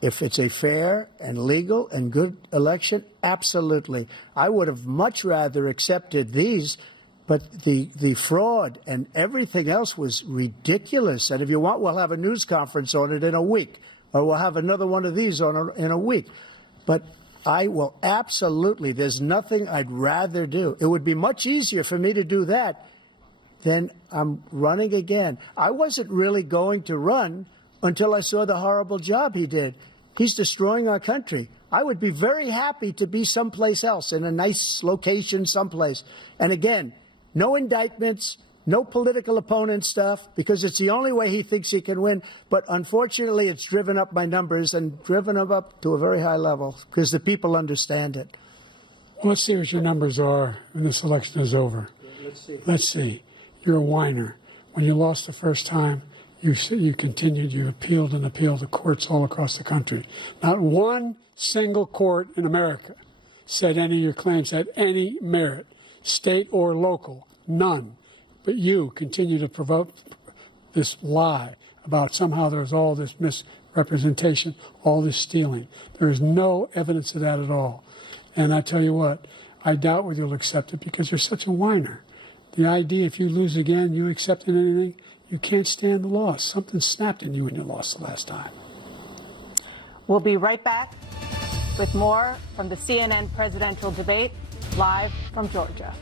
If it's a fair and legal and good election, absolutely. I would have much rather accepted these, but the fraud and everything else was ridiculous. And if you want, we'll have a news conference on it in a week, or we'll have another one of these in a week. But I will absolutely, there's nothing I'd rather do. It would be much easier for me to do that than I'm running again. I wasn't really going to run until I saw the horrible job he did. He's destroying our country. I would be very happy to be someplace else, in a nice location someplace. And again, no indictments, no political opponent stuff, because it's the only way he thinks he can win. But unfortunately, it's driven up my numbers and driven them up to a very high level because the people understand it. Well, let's see what your numbers are when this election is over. Let's see. You're a whiner. When you lost the first time, you continued, you appealed and appealed to courts all across the country. Not one single court in America said any of your claims had any merit, state or local, none. But you continue to provoke this lie about somehow there's all this misrepresentation, all this stealing. There is no evidence of that at all. And I tell you what, I doubt whether you'll accept it because you're such a whiner. The idea, if you lose again, you accepting anything, you can't stand the loss. Something snapped in you when you lost the last time. We'll be right back with more from the CNN presidential debate live from Georgia.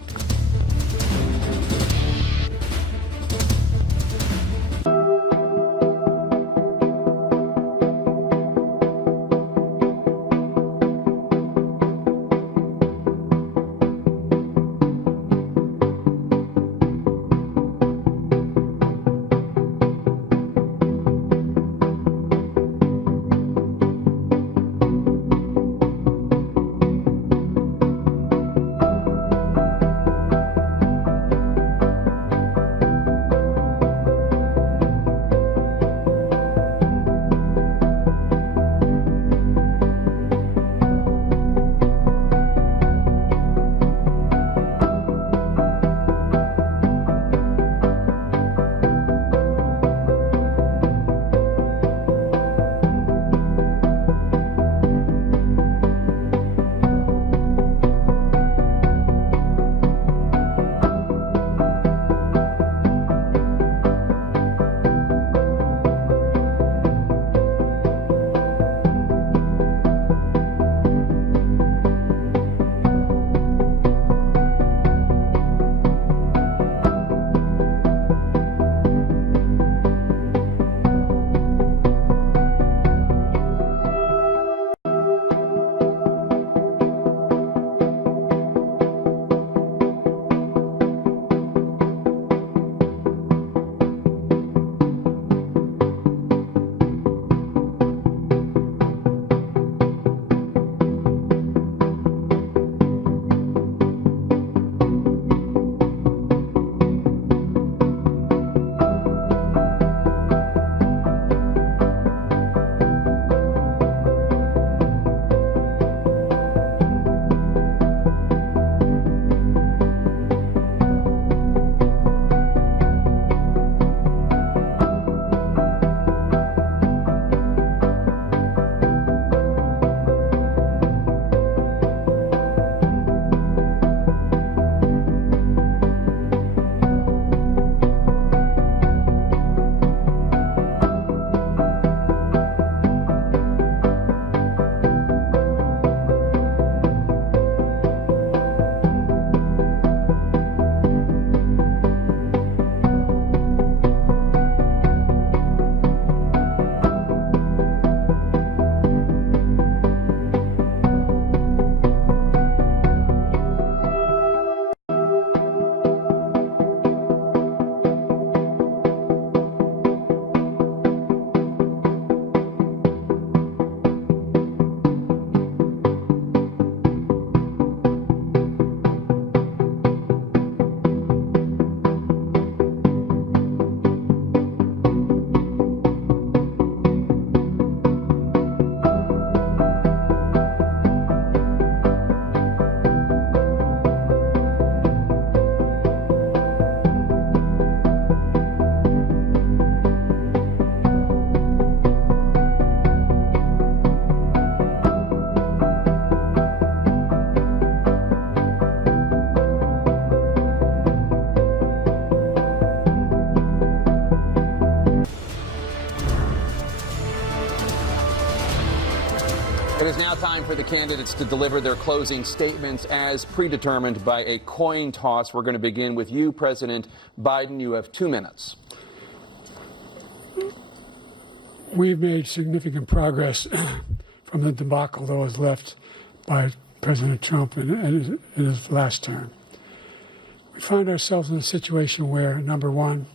It is now time for the candidates to deliver their closing statements as predetermined by a coin toss. We're going to begin with you, President Biden. You have 2 minutes. We've made significant progress from the debacle that was left by President Trump in his last term. We find ourselves in a situation where, number one,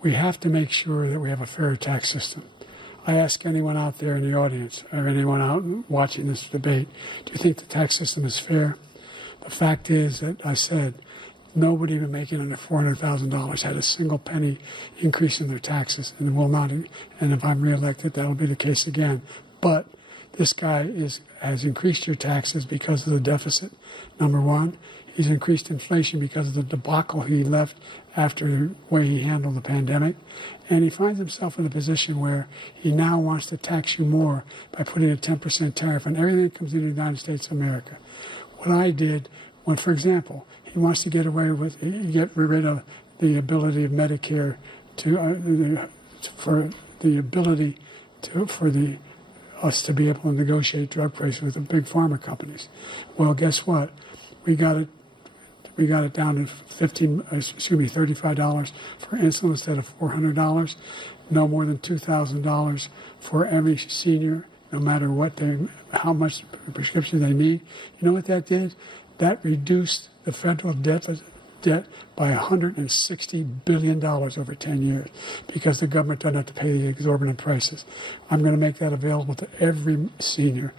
we have to make sure that we have a fair tax system. I ask anyone out there in the audience or anyone out watching this debate, do you think the tax system is fair? The fact is that I said nobody even making under $400,000 had a single penny increase in their taxes, and will not. And if I'm reelected, that'll be the case again. But this guy has increased your taxes because of the deficit. Number one, he's increased inflation because of the debacle he left after the way he handled the pandemic. And he finds himself in a position where he now wants to tax you more by putting a 10% tariff on everything that comes into the United States of America. What I did, when, for example, he wants to get rid of the ability of Medicare us to be able to negotiate drug prices with the big pharma companies. Well, guess what? We got it down to $35 for insulin instead of $400. No more than $2,000 for every senior, no matter how much prescription they need. You know what that did? That reduced the federal debt by $160 billion over 10 years because the government doesn't have to pay the exorbitant prices. I'm going to make that available to every senior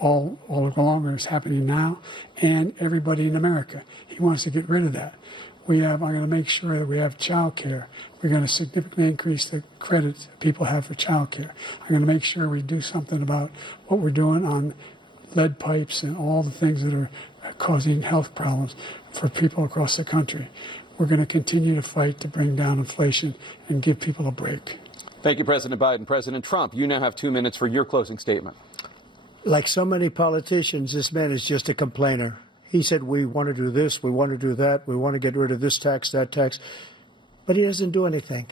all along, it's happening now, and everybody in America. He wants to get rid of that. I'm going to make sure that we have child care. We're going to significantly increase the credit people have for child care. I'm going to make sure we do something about what we're doing on lead pipes and all the things that are causing health problems for people across the country. We're going to continue to fight to bring down inflation and give people a break. Thank you, President Biden. President Trump, you now have 2 minutes for your closing statement. Like so many politicians, this man is just a complainer. He said, we want to do this, we want to do that, we want to get rid of this tax, that tax. But he doesn't do anything.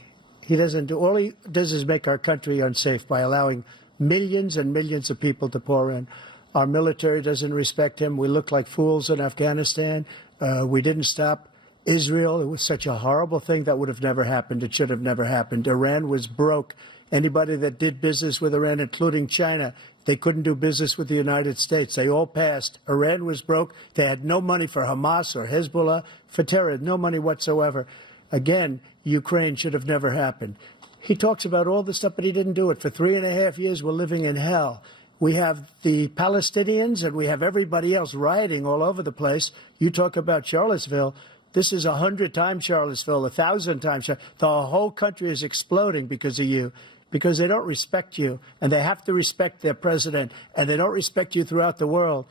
All he does is make our country unsafe by allowing millions and millions of people to pour in. Our military doesn't respect him. We look like fools in Afghanistan. We didn't stop Israel. It was such a horrible thing that would have never happened. It should have never happened. Iran was broke. Anybody that did business with Iran, including China, they couldn't do business with the United States. They all passed. Iran was broke. They had no money for Hamas or Hezbollah, for terror, no money whatsoever. Again, Ukraine should have never happened. He talks about all this stuff, but he didn't do it. For 3.5 years, we're living in hell. We have the Palestinians and we have everybody else rioting all over the place. You talk about Charlottesville. This is 100 times Charlottesville, 1,000 times. The whole country is exploding because of you, because they don't respect you, and they have to respect their president, and they don't respect you throughout the world.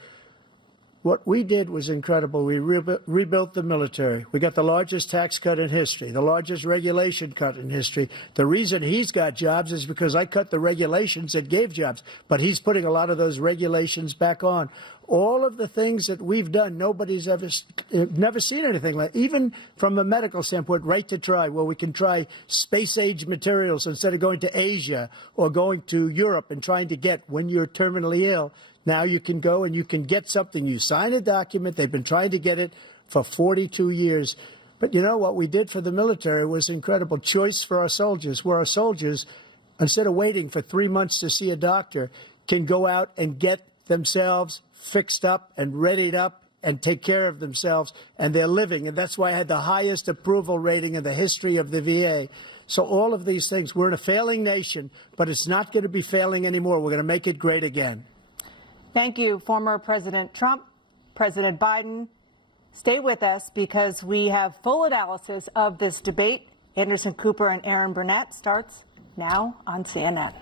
What we did was incredible. We rebuilt the military. We got the largest tax cut in history, the largest regulation cut in history. The reason he's got jobs is because I cut the regulations that gave jobs, but he's putting a lot of those regulations back on. All of the things that we've done, nobody's never seen anything like. Even from a medical standpoint, right to try, where we can try space-age materials instead of going to Asia or going to Europe and trying to get when you're terminally ill. Now you can go and you can get something. You sign a document. They've been trying to get it for 42 years. But you know what we did for the military was incredible. Choice for our soldiers, where our soldiers, instead of waiting for 3 months to see a doctor, can go out and get themselves fixed up and readied up and take care of themselves, and they're living. And that's why I had the highest approval rating in the history of the VA. So all of these things, we're in a failing nation, but it's not going to be failing anymore. We're going to make it great again. Thank you, former President Trump. President Biden, stay with us because we have full analysis of this debate. Anderson Cooper and Aaron Burnett starts now on CNN.